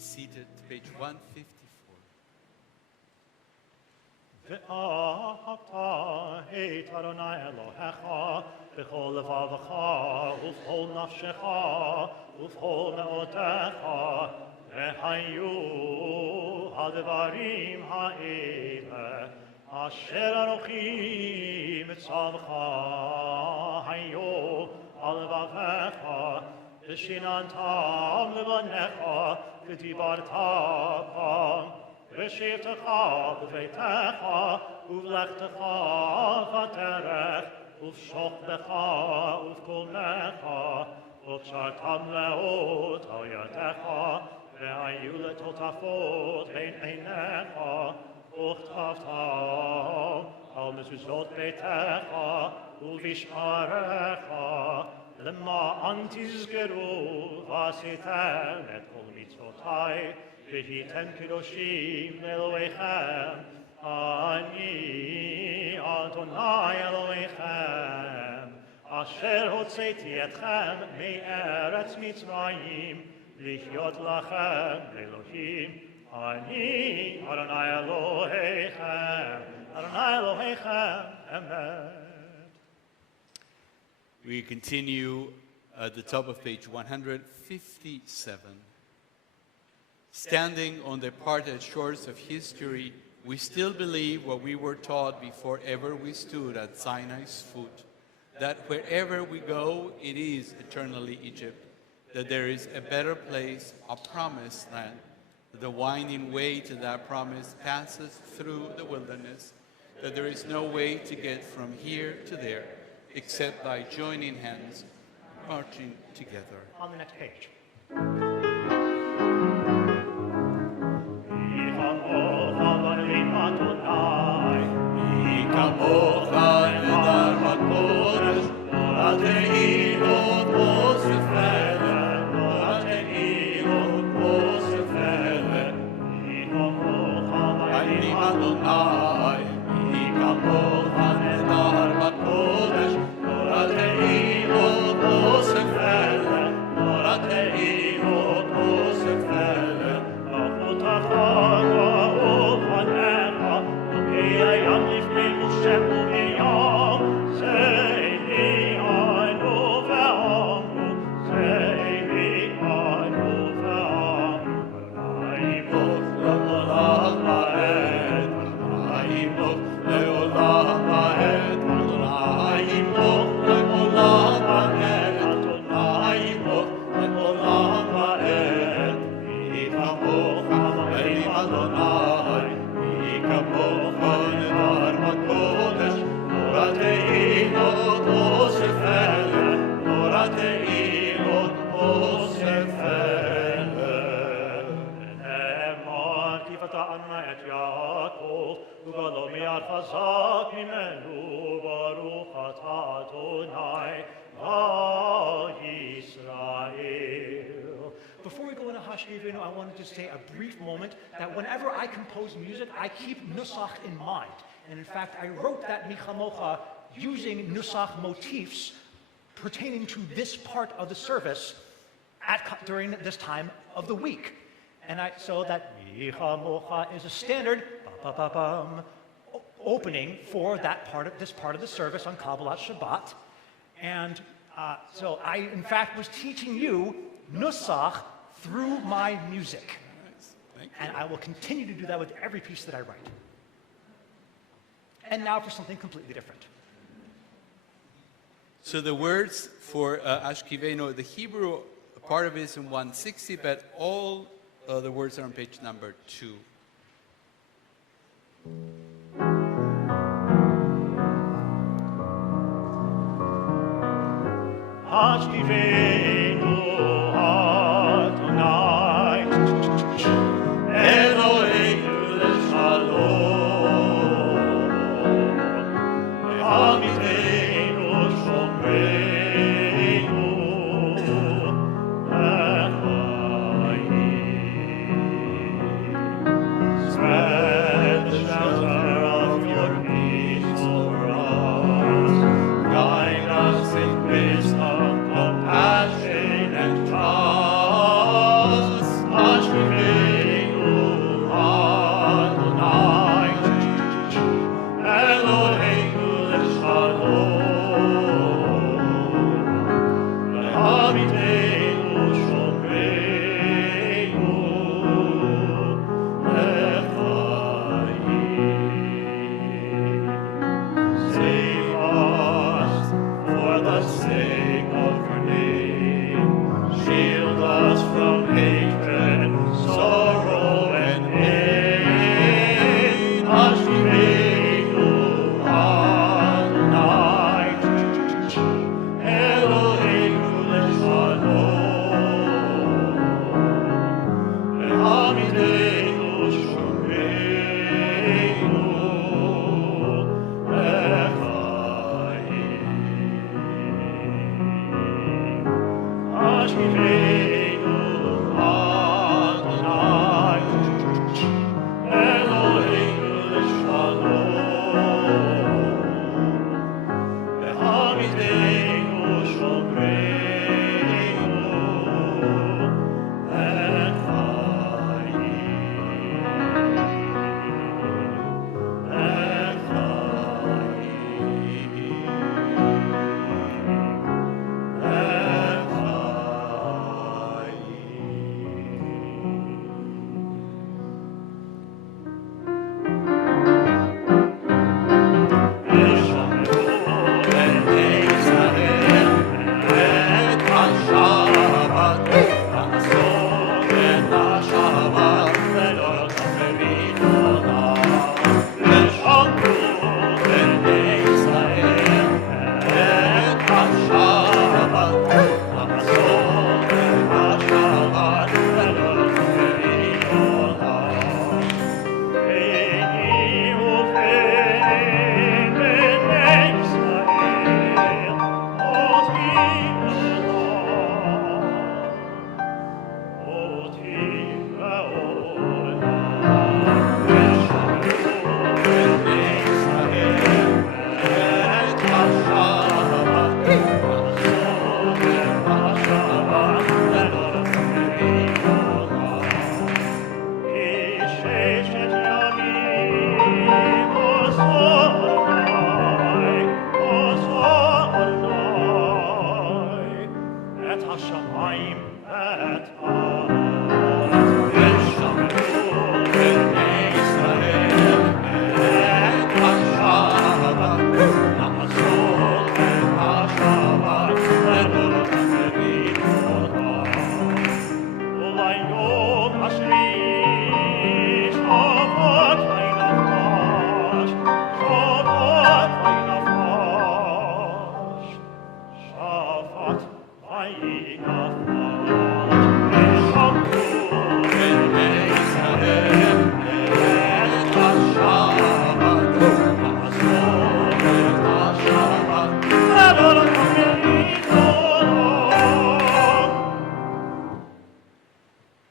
seated, page 154. ואהבת את אדוני אלוהיך בכל לבבך ובכל נפשך ובכל מאודך והיו הדברים האלה אשר אנוכי מצווך היו על לבבך ושיננתם לבניך ודיברת בם בשבתך בביתך ובלכתך בדרך ובשוכבך ובקומך וקשרתם לאות על ידך והיו לטוטפות בין עיניך וכתבתם על מזוזות ביתך ובשעריך למען תזכרו ועשיתם את כל מצוותי והייתם קדושים לאלוהיכם, אני אדוני אלוהיכם, אשר הוצאתי אתכם מארץ מצרים, לחיות לכם לאלוהים, אני אדוני אלוהיכם, אדוני אלוהיכם, אמת. We continue at the top of page 157. Standing on the parted shores of history, we still believe what we were taught before ever we stood at Sinai's foot, that wherever we go, it is eternally Egypt, that there is a better place, a promised land, that the winding way to that promise passes through the wilderness, that there is no way to get from here to there, except by joining hands, marching together. On the next page. Before we go into Hashivenu, I wanted to say a brief moment that whenever I compose music, I keep Nusach in mind. And in fact, I wrote that Michamocha using Nusach motifs pertaining to this part of the service during this time of the week. And so that Michamocha is a standard opening for this part of the service on Kabbalat Shabbat. And so I, in fact, was teaching you Nusach through my music. And I will continue to do that with every piece that I write. And now for something completely different. So the words for Ashkiveno, the Hebrew part of it is in 160, but all the words are on page number 2. Ashkivenu Adonai Eloheinu leShalom Le'amitenu Shomreinu Le'chayim Spread the shelter of your peace over us, guide us in wisdom, compassion,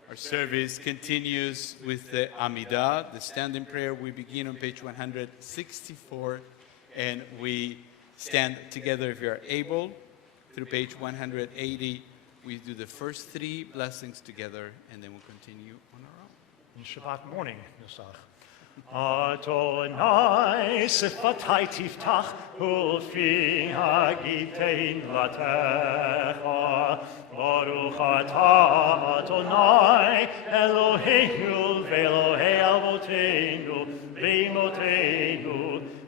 Our service continues with the Amidah, the standing prayer. We begin on page 164, and we stand together if you are able. Through page 180, we do the first three blessings together, and then we'll continue on our own. In Shabbat morning, Nusach. Adonai sifatai tiftach ulfi hagitein latecha Baruch atah Adonai Eloheinu ve'Elohei avoteinu ve'imotenu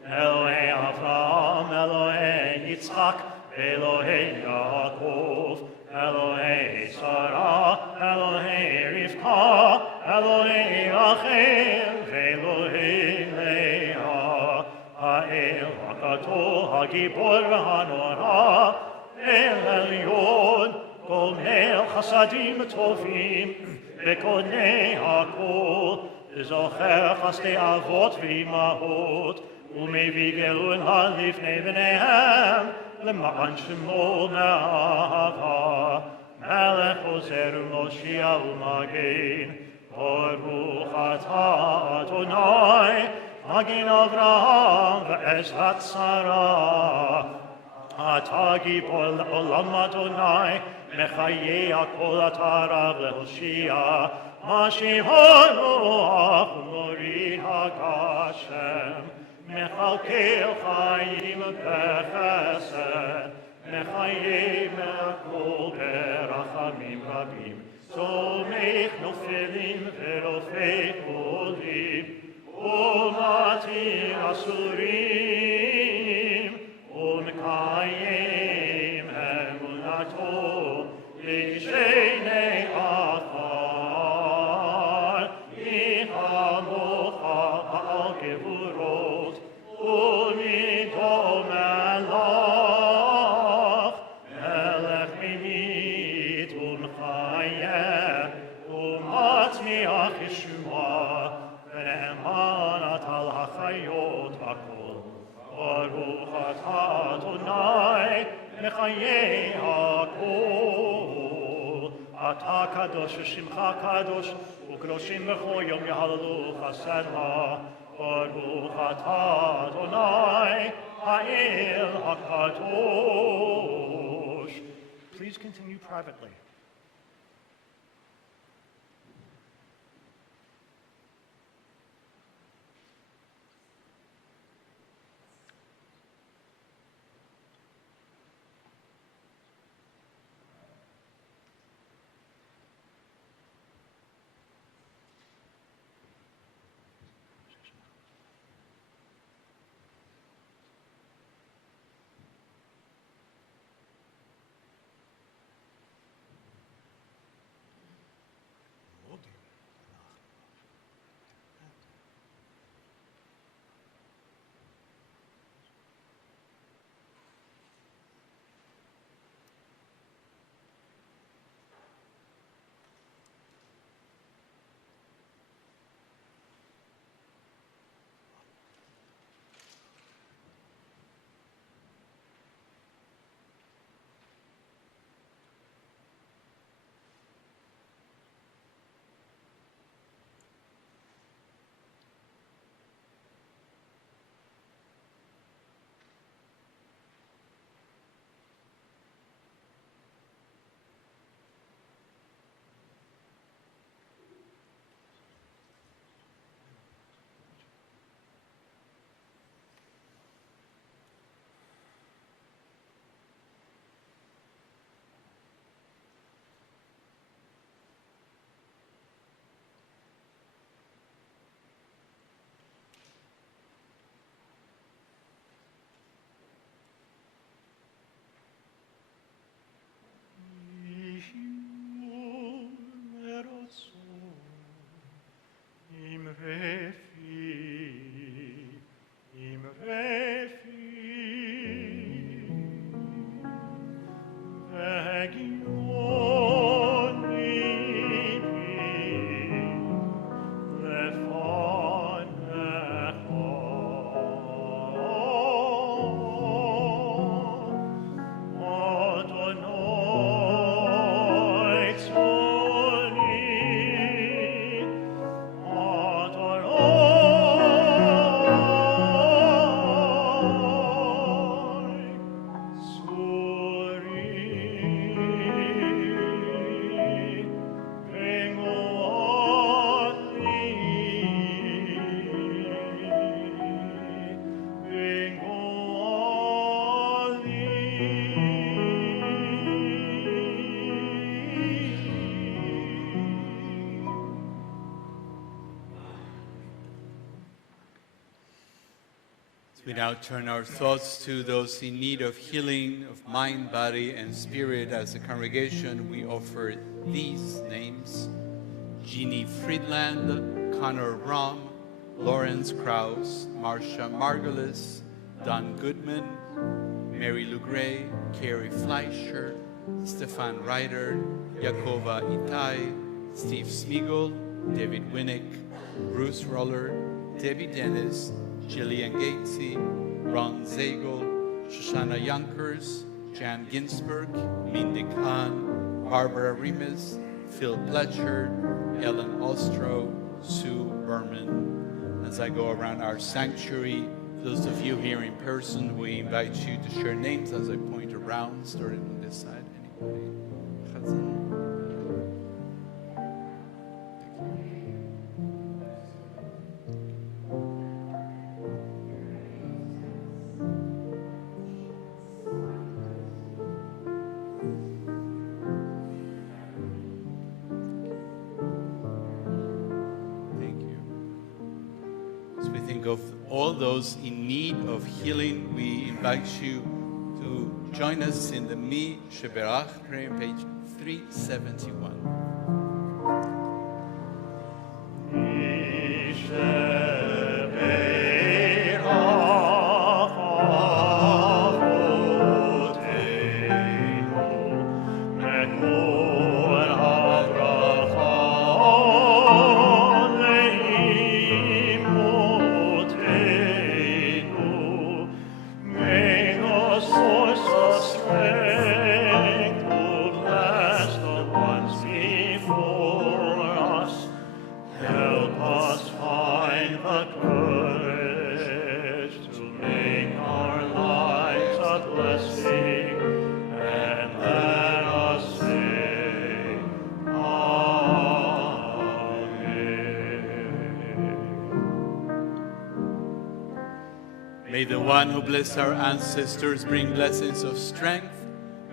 Elohei Avraham Elohei Yitzchak Elohei Yaakov Elohei Sarah Elohei Rivka Elohei Rachel Elohei Leah Ha'el HaGadol HaGibor VeHaNorah El Elyon Gomel Chasadim Tovim Vekonei HaKol Zocher Chasdei Avot V'Imahot Umevi Gelun HaLifnei V'neihem L'ma'an Shemo Me'ahava Melech Ozer U'Moshia U'Magen Baruch atah Adonai Magen Avraham Ve'ezrat Sarah Atah Gibor Olam Adonai Mechayei HaKol Atah Rav Lehoshia Mashivonu Achmorin HaGashem Mechalkel Chaim Bechesed Mechayei Me'akol Berachamim Rabim Somech Nofelim Verofei Kolim Umatir Asurim Umekayim Emunato Lishenei Achar Ichamocha Al Gevurot Umidom Elach Melech Mimit Umchayem Umatmiach Yeshua Ve'emanat Al HaChayot HaKol Baruch atah Adonai Mechayei HaKol Atah Kadosh Shimcha Kadosh Ukroshim B'chol Yom Yahalelu Chaserha Baruch atah Adonai Ha'el HaKadosh. Please continue privately. We now turn our thoughts to those in need of healing of mind, body, and spirit. As a congregation, we offer these names: Jeannie Friedland, Connor Rom, Lawrence Krause, Marcia Margulis, Don Goodman, Mary Lou Gray, Carrie Fleischer, Stefan Ryder, Yakova Itai, Steve Smiegel, David Winnick, Bruce Roller, Debbie Dennis, Jillian Gatesy, Ron Zagel, Shoshana Yonkers, Jan Ginsberg, Mindy Khan, Barbara Remus, Phil Pletcher, Ellen Ostro, Sue Berman. As I go around our sanctuary, those of you here in person, we invite you to share names as I point around, starting on this side. Anybody? Chazan? Of all those in need of healing, we invite you to join us in the Mi Sheberach prayer, page 371. May the one who blessed our ancestors bring blessings of strength,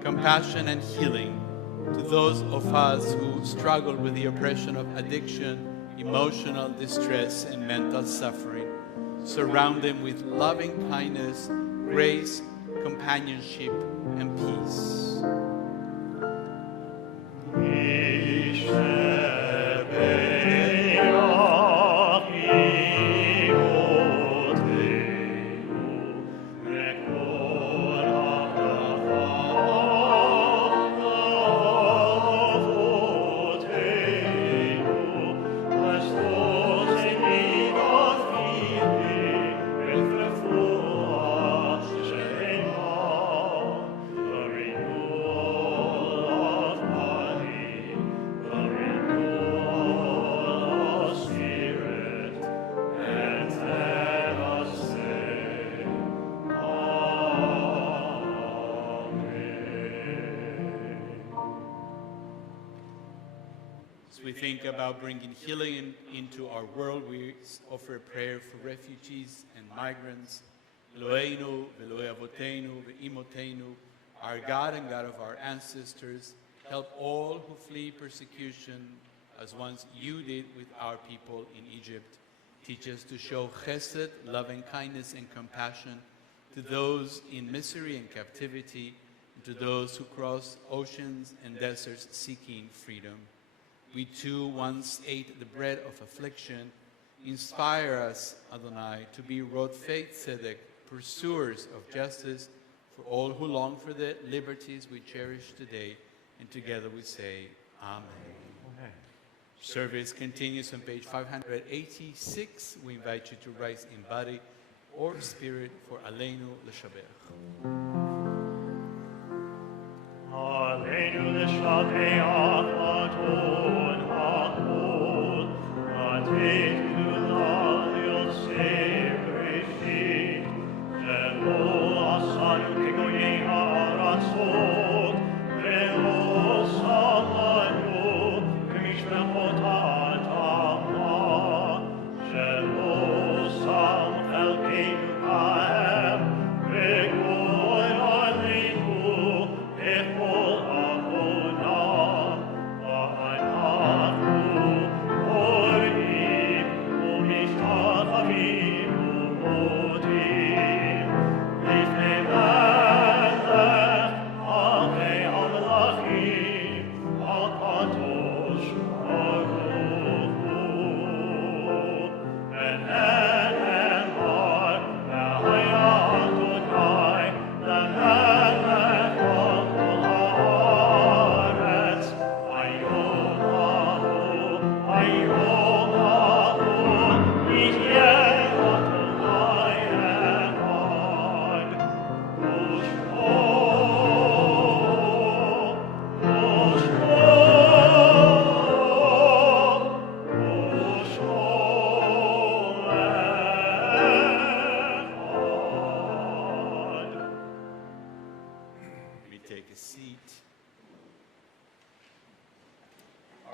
compassion, and healing to those of us who struggle with the oppression of addiction, emotional distress, and mental suffering. Surround them with loving kindness, grace, companionship, and peace. We think about bringing healing into our world. We offer a prayer for refugees and migrants. Eloheinu, Ve'eloi Avoteinu, Ve'imoteinu, our God and God of our ancestors, help all who flee persecution as once you did with our people in Egypt. Teach us to show chesed, loving kindness and compassion to those in misery and captivity, and to those who cross oceans and deserts seeking freedom. We too once ate the bread of affliction. Inspire us, Adonai, to be Rodfei Tzedek, pursuers of justice for all who long for the liberties we cherish today. And together we say, Amen. Amen. Service continues on page 586. We invite you to rise in body or spirit for Aleinu L'Shabbat. Aleinu L'Shabbat Adon HaKol, Ateinu L'Al Se'Brishit, Shelo Asanu Kegoyei Ha'aratzot, Ve'lo Samanu K'mishmechot Ha'adama, Shelo Sam Chelkeinu Ka'em, Ve'kol Aleinu Echol Avonah,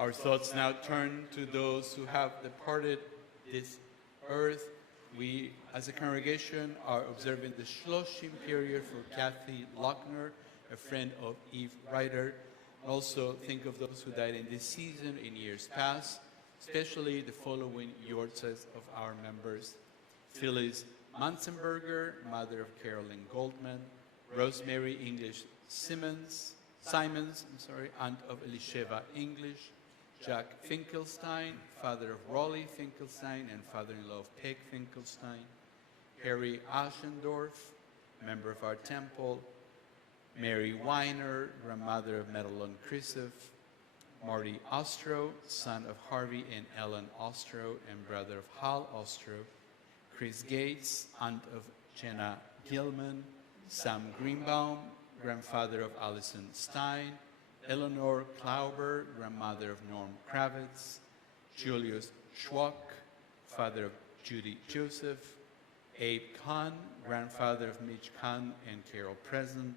Our thoughts now turn to those who have departed this earth. We, as a congregation, are observing the Shloshim period for Kathy Lochner, a friend of Eve Ryder. Also, think of those who died in this season in years past, especially the following yortzes of our members: Phyllis Manzenberger, mother of Carolyn Goldman; Rosemary English Simons, aunt of Elisheva English; Jack Finkelstein, father of Raleigh Finkelstein and father-in-law of Peg Finkelstein; Harry Aschendorf, member of our temple; Mary Weiner, grandmother of Madeline Krisev; Marty Ostro, son of Harvey and Ellen Ostro and brother of Hal Ostro; Chris Gates, aunt of Jenna Gilman; Sam Greenbaum, grandfather of Allison Stein; Eleanor Klauber, grandmother of Norm Kravitz; Julius Schwach, father of Judy Joseph; Abe Kahn, grandfather of Mitch Kahn and Carol Present;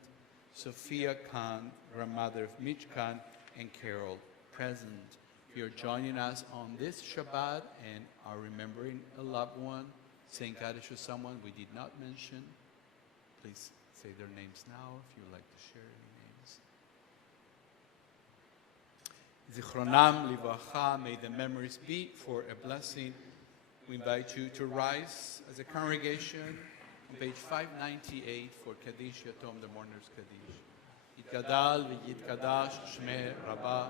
Sophia Kahn, grandmother of Mitch Kahn and Carol Present. If you're joining us on this Shabbat and are remembering a loved one, saying Kaddish to someone we did not mention, please say their names now if you would like to share any names. Zichronam livracha, may the memories be for a blessing. We invite you to rise as a congregation on page 598 for Kaddish Yatom, the mourner's Kaddish. Yitgadal v'yitkadash shmei Rabbah,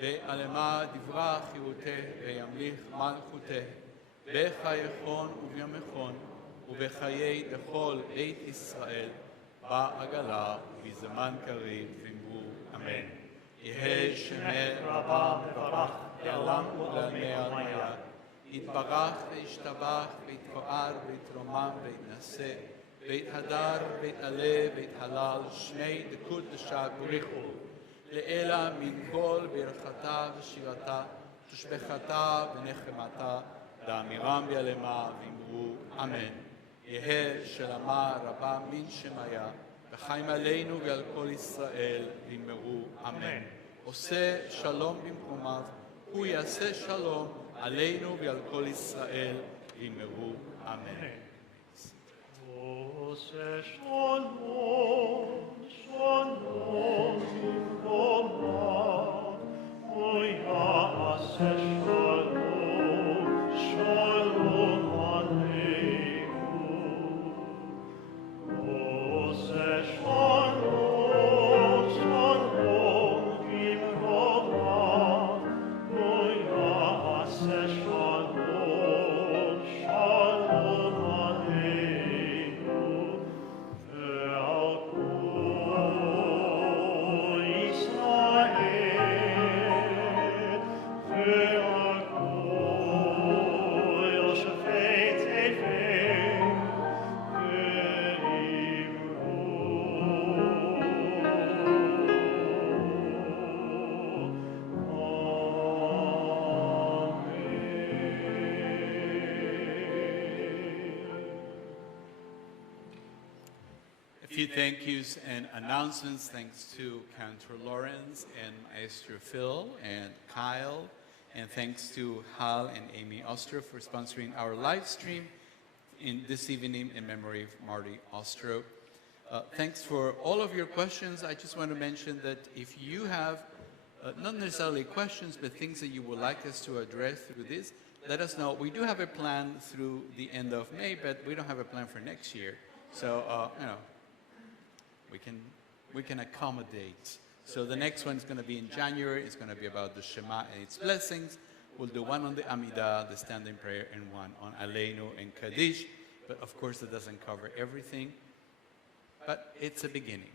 ve'alema divrach yiruteh ve'yamlich malchuteh, בחייכון ובימיכון ובחיי דכל בית ישראל בעגלה ובזמן קריב ואמרו אמן. יהא שמי רבה מברך לעולם ולעלמי עלמיה, יתברך וישתבח ויתפאר ויתרומם ויתנשא ויתהדר ויתעלה ויתהלל שמי דקות דשא בריחו לאלה מן כל ברכתה ושירתה תשבחתה ונחמתה דאמירם ביעלמה ואמרו אמן. יהא שלמה רבה מן שמיה וחיים עלינו ועל כל ישראל ואמרו אמן. עושה שלום במקומיו, הוא יעשה שלום עלינו ועל כל ישראל ואמרו אמן. עושה שלום, שלום במקומיו, הוא יעשה שלום, שלום עלינו. עושה שלום, שלום במקומיו, הוא יעשה שלום, שלום עלינו. ועל כל ישראל, ועל כל יושבי תבל, A few thank yous and announcements. Thanks to Cantor Lawrence and Maestro Phil and Kyle. And thanks to Hal and Amy Ostro for sponsoring our live stream in this evening in memory of Marty Ostro. Thanks for all of your questions. I just want to mention that if you have not necessarily questions, but things that you would like us to address through this, let us know. We do have a plan through the end of May, but we don't have a plan for next year. So, you know, we can accommodate. So the next one's going to be in January. It's going to be about the Shema and its blessings. We'll do one on the Amidah, the standing prayer, and one on Aleinu and Kaddish. But of course, it doesn't cover everything. But it's a beginning.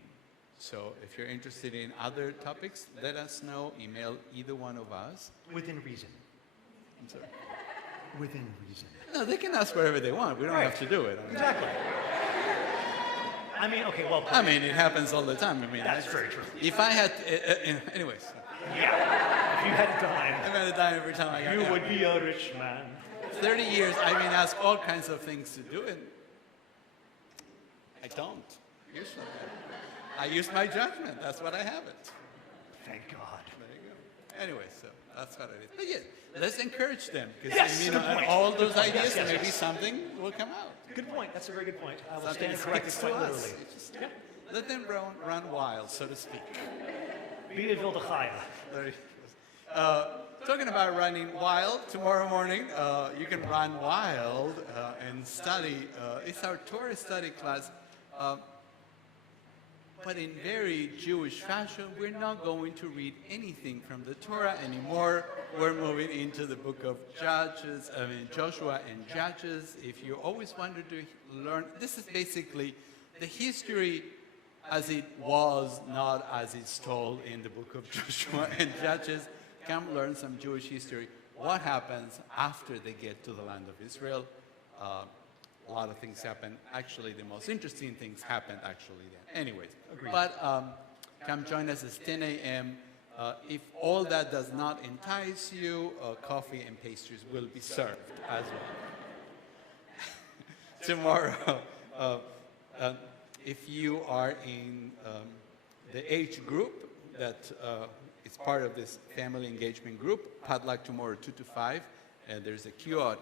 So if you're interested in other topics, let us know. Email either one of us. Within reason. I'm sorry. Within reason. No, they can ask whatever they want. We don't have to do it. I mean, Exactly. I mean, okay, well, I mean, it happens all the time. I mean, that's very true. If I had, anyways, Yeah. If you had time, I'm going to die every time I got you would be a rich man. 30 years, I've been asked all kinds of things to do, and I don't. Usually. I use my judgment. That's what I have it. Thank God. There you go. Anyway, so that's what it is. But yeah, let's encourage them because and all those ideas, maybe something will come out. Good point. That's a very good point. I will Something stand corrected sticks to quite us. literally. You just let them run wild, so to speak. Be a Vildachaya. There it is. Talking about running wild, tomorrow morning you can run wild and study. It's our Torah study class, but in very Jewish fashion. We're not going to read anything from the Torah anymore. We're moving into the book of Joshua and Judges. If you always wanted to learn, this is basically the history as it was, not as it's told in the book of Joshua and Judges. Come learn some Jewish history. What happens after they get to the land of Israel? A lot of things happen. Actually, the most interesting things happened actually then. Anyways, but come join us at 10 a.m. If all that does not entice you, coffee and pastries will be served as well. Tomorrow, if you are in the age group that is part of this family engagement group, potluck tomorrow 2 to 5, and there's a QR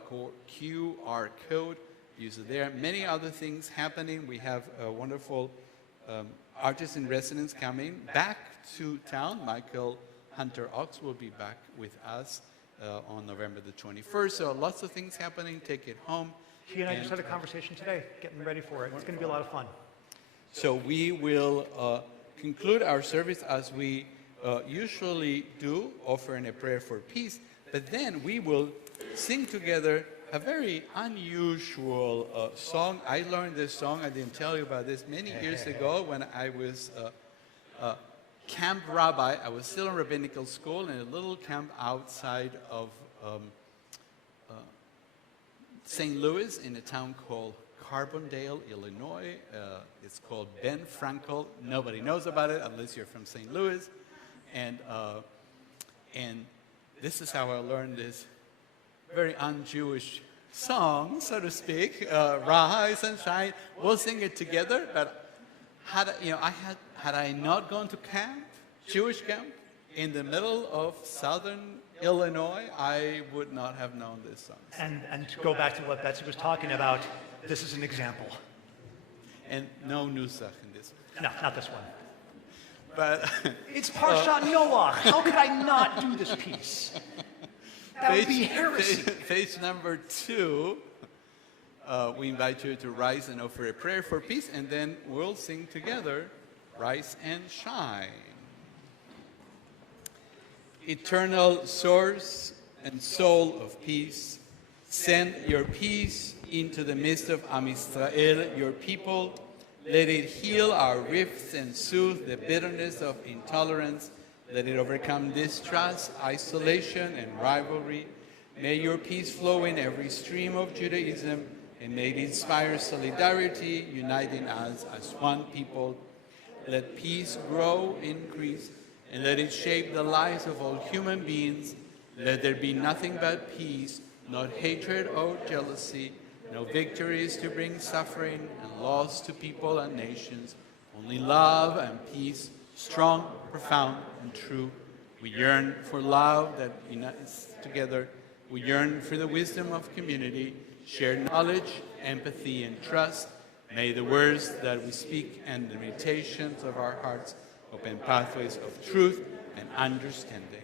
code. Use it there. Many other things happening. We have a wonderful artist in residence coming back to town. Michael Hunter Ox will be back with us on November the 21st. So lots of things happening. Take it home. He and I just had a conversation today, getting ready for it. It's going to be a lot of fun. So we will conclude our service as we usually do, offering a prayer for peace. But then we will sing together a very unusual song. I learned this song, I didn't tell you about this, many years ago when I was camp rabbi. I was still in rabbinical school in a little camp outside of St. Louis in a town called Carbondale, Illinois. It's called Ben Frankel. Nobody knows about it unless you're from St. Louis. And this is how I learned this very un-Jewish song, so to speak. Rise and shine. We'll sing it together. But had I not gone to camp, Jewish camp, in the middle of southern Illinois, I would not have known this song. And to go back to what Betsy was talking about, this is an example. And no nusach in this one. No, not this one. But It's Parshat Noach. How could I not do this piece? That would be heresy. Page number 2, we invite you to rise and offer a prayer for peace, and then we'll sing together, Rise and Shine. Eternal source and soul of peace, send your peace into the midst of Am Yisrael, your people. Let it heal our rifts and soothe the bitterness of intolerance. Let it overcome distrust, isolation, and rivalry. May your peace flow in every stream of Judaism, and may it inspire solidarity, uniting us as one people. Let peace grow, increase, and let it shape the lives of all human beings. Let there be nothing but peace, not hatred or jealousy, no victories to bring suffering and loss to people and nations, only love and peace, strong, profound, and true. We yearn for love that unites together. We yearn for the wisdom of community, shared knowledge, empathy, and trust. May the words that we speak and the meditations of our hearts open pathways of truth and understanding.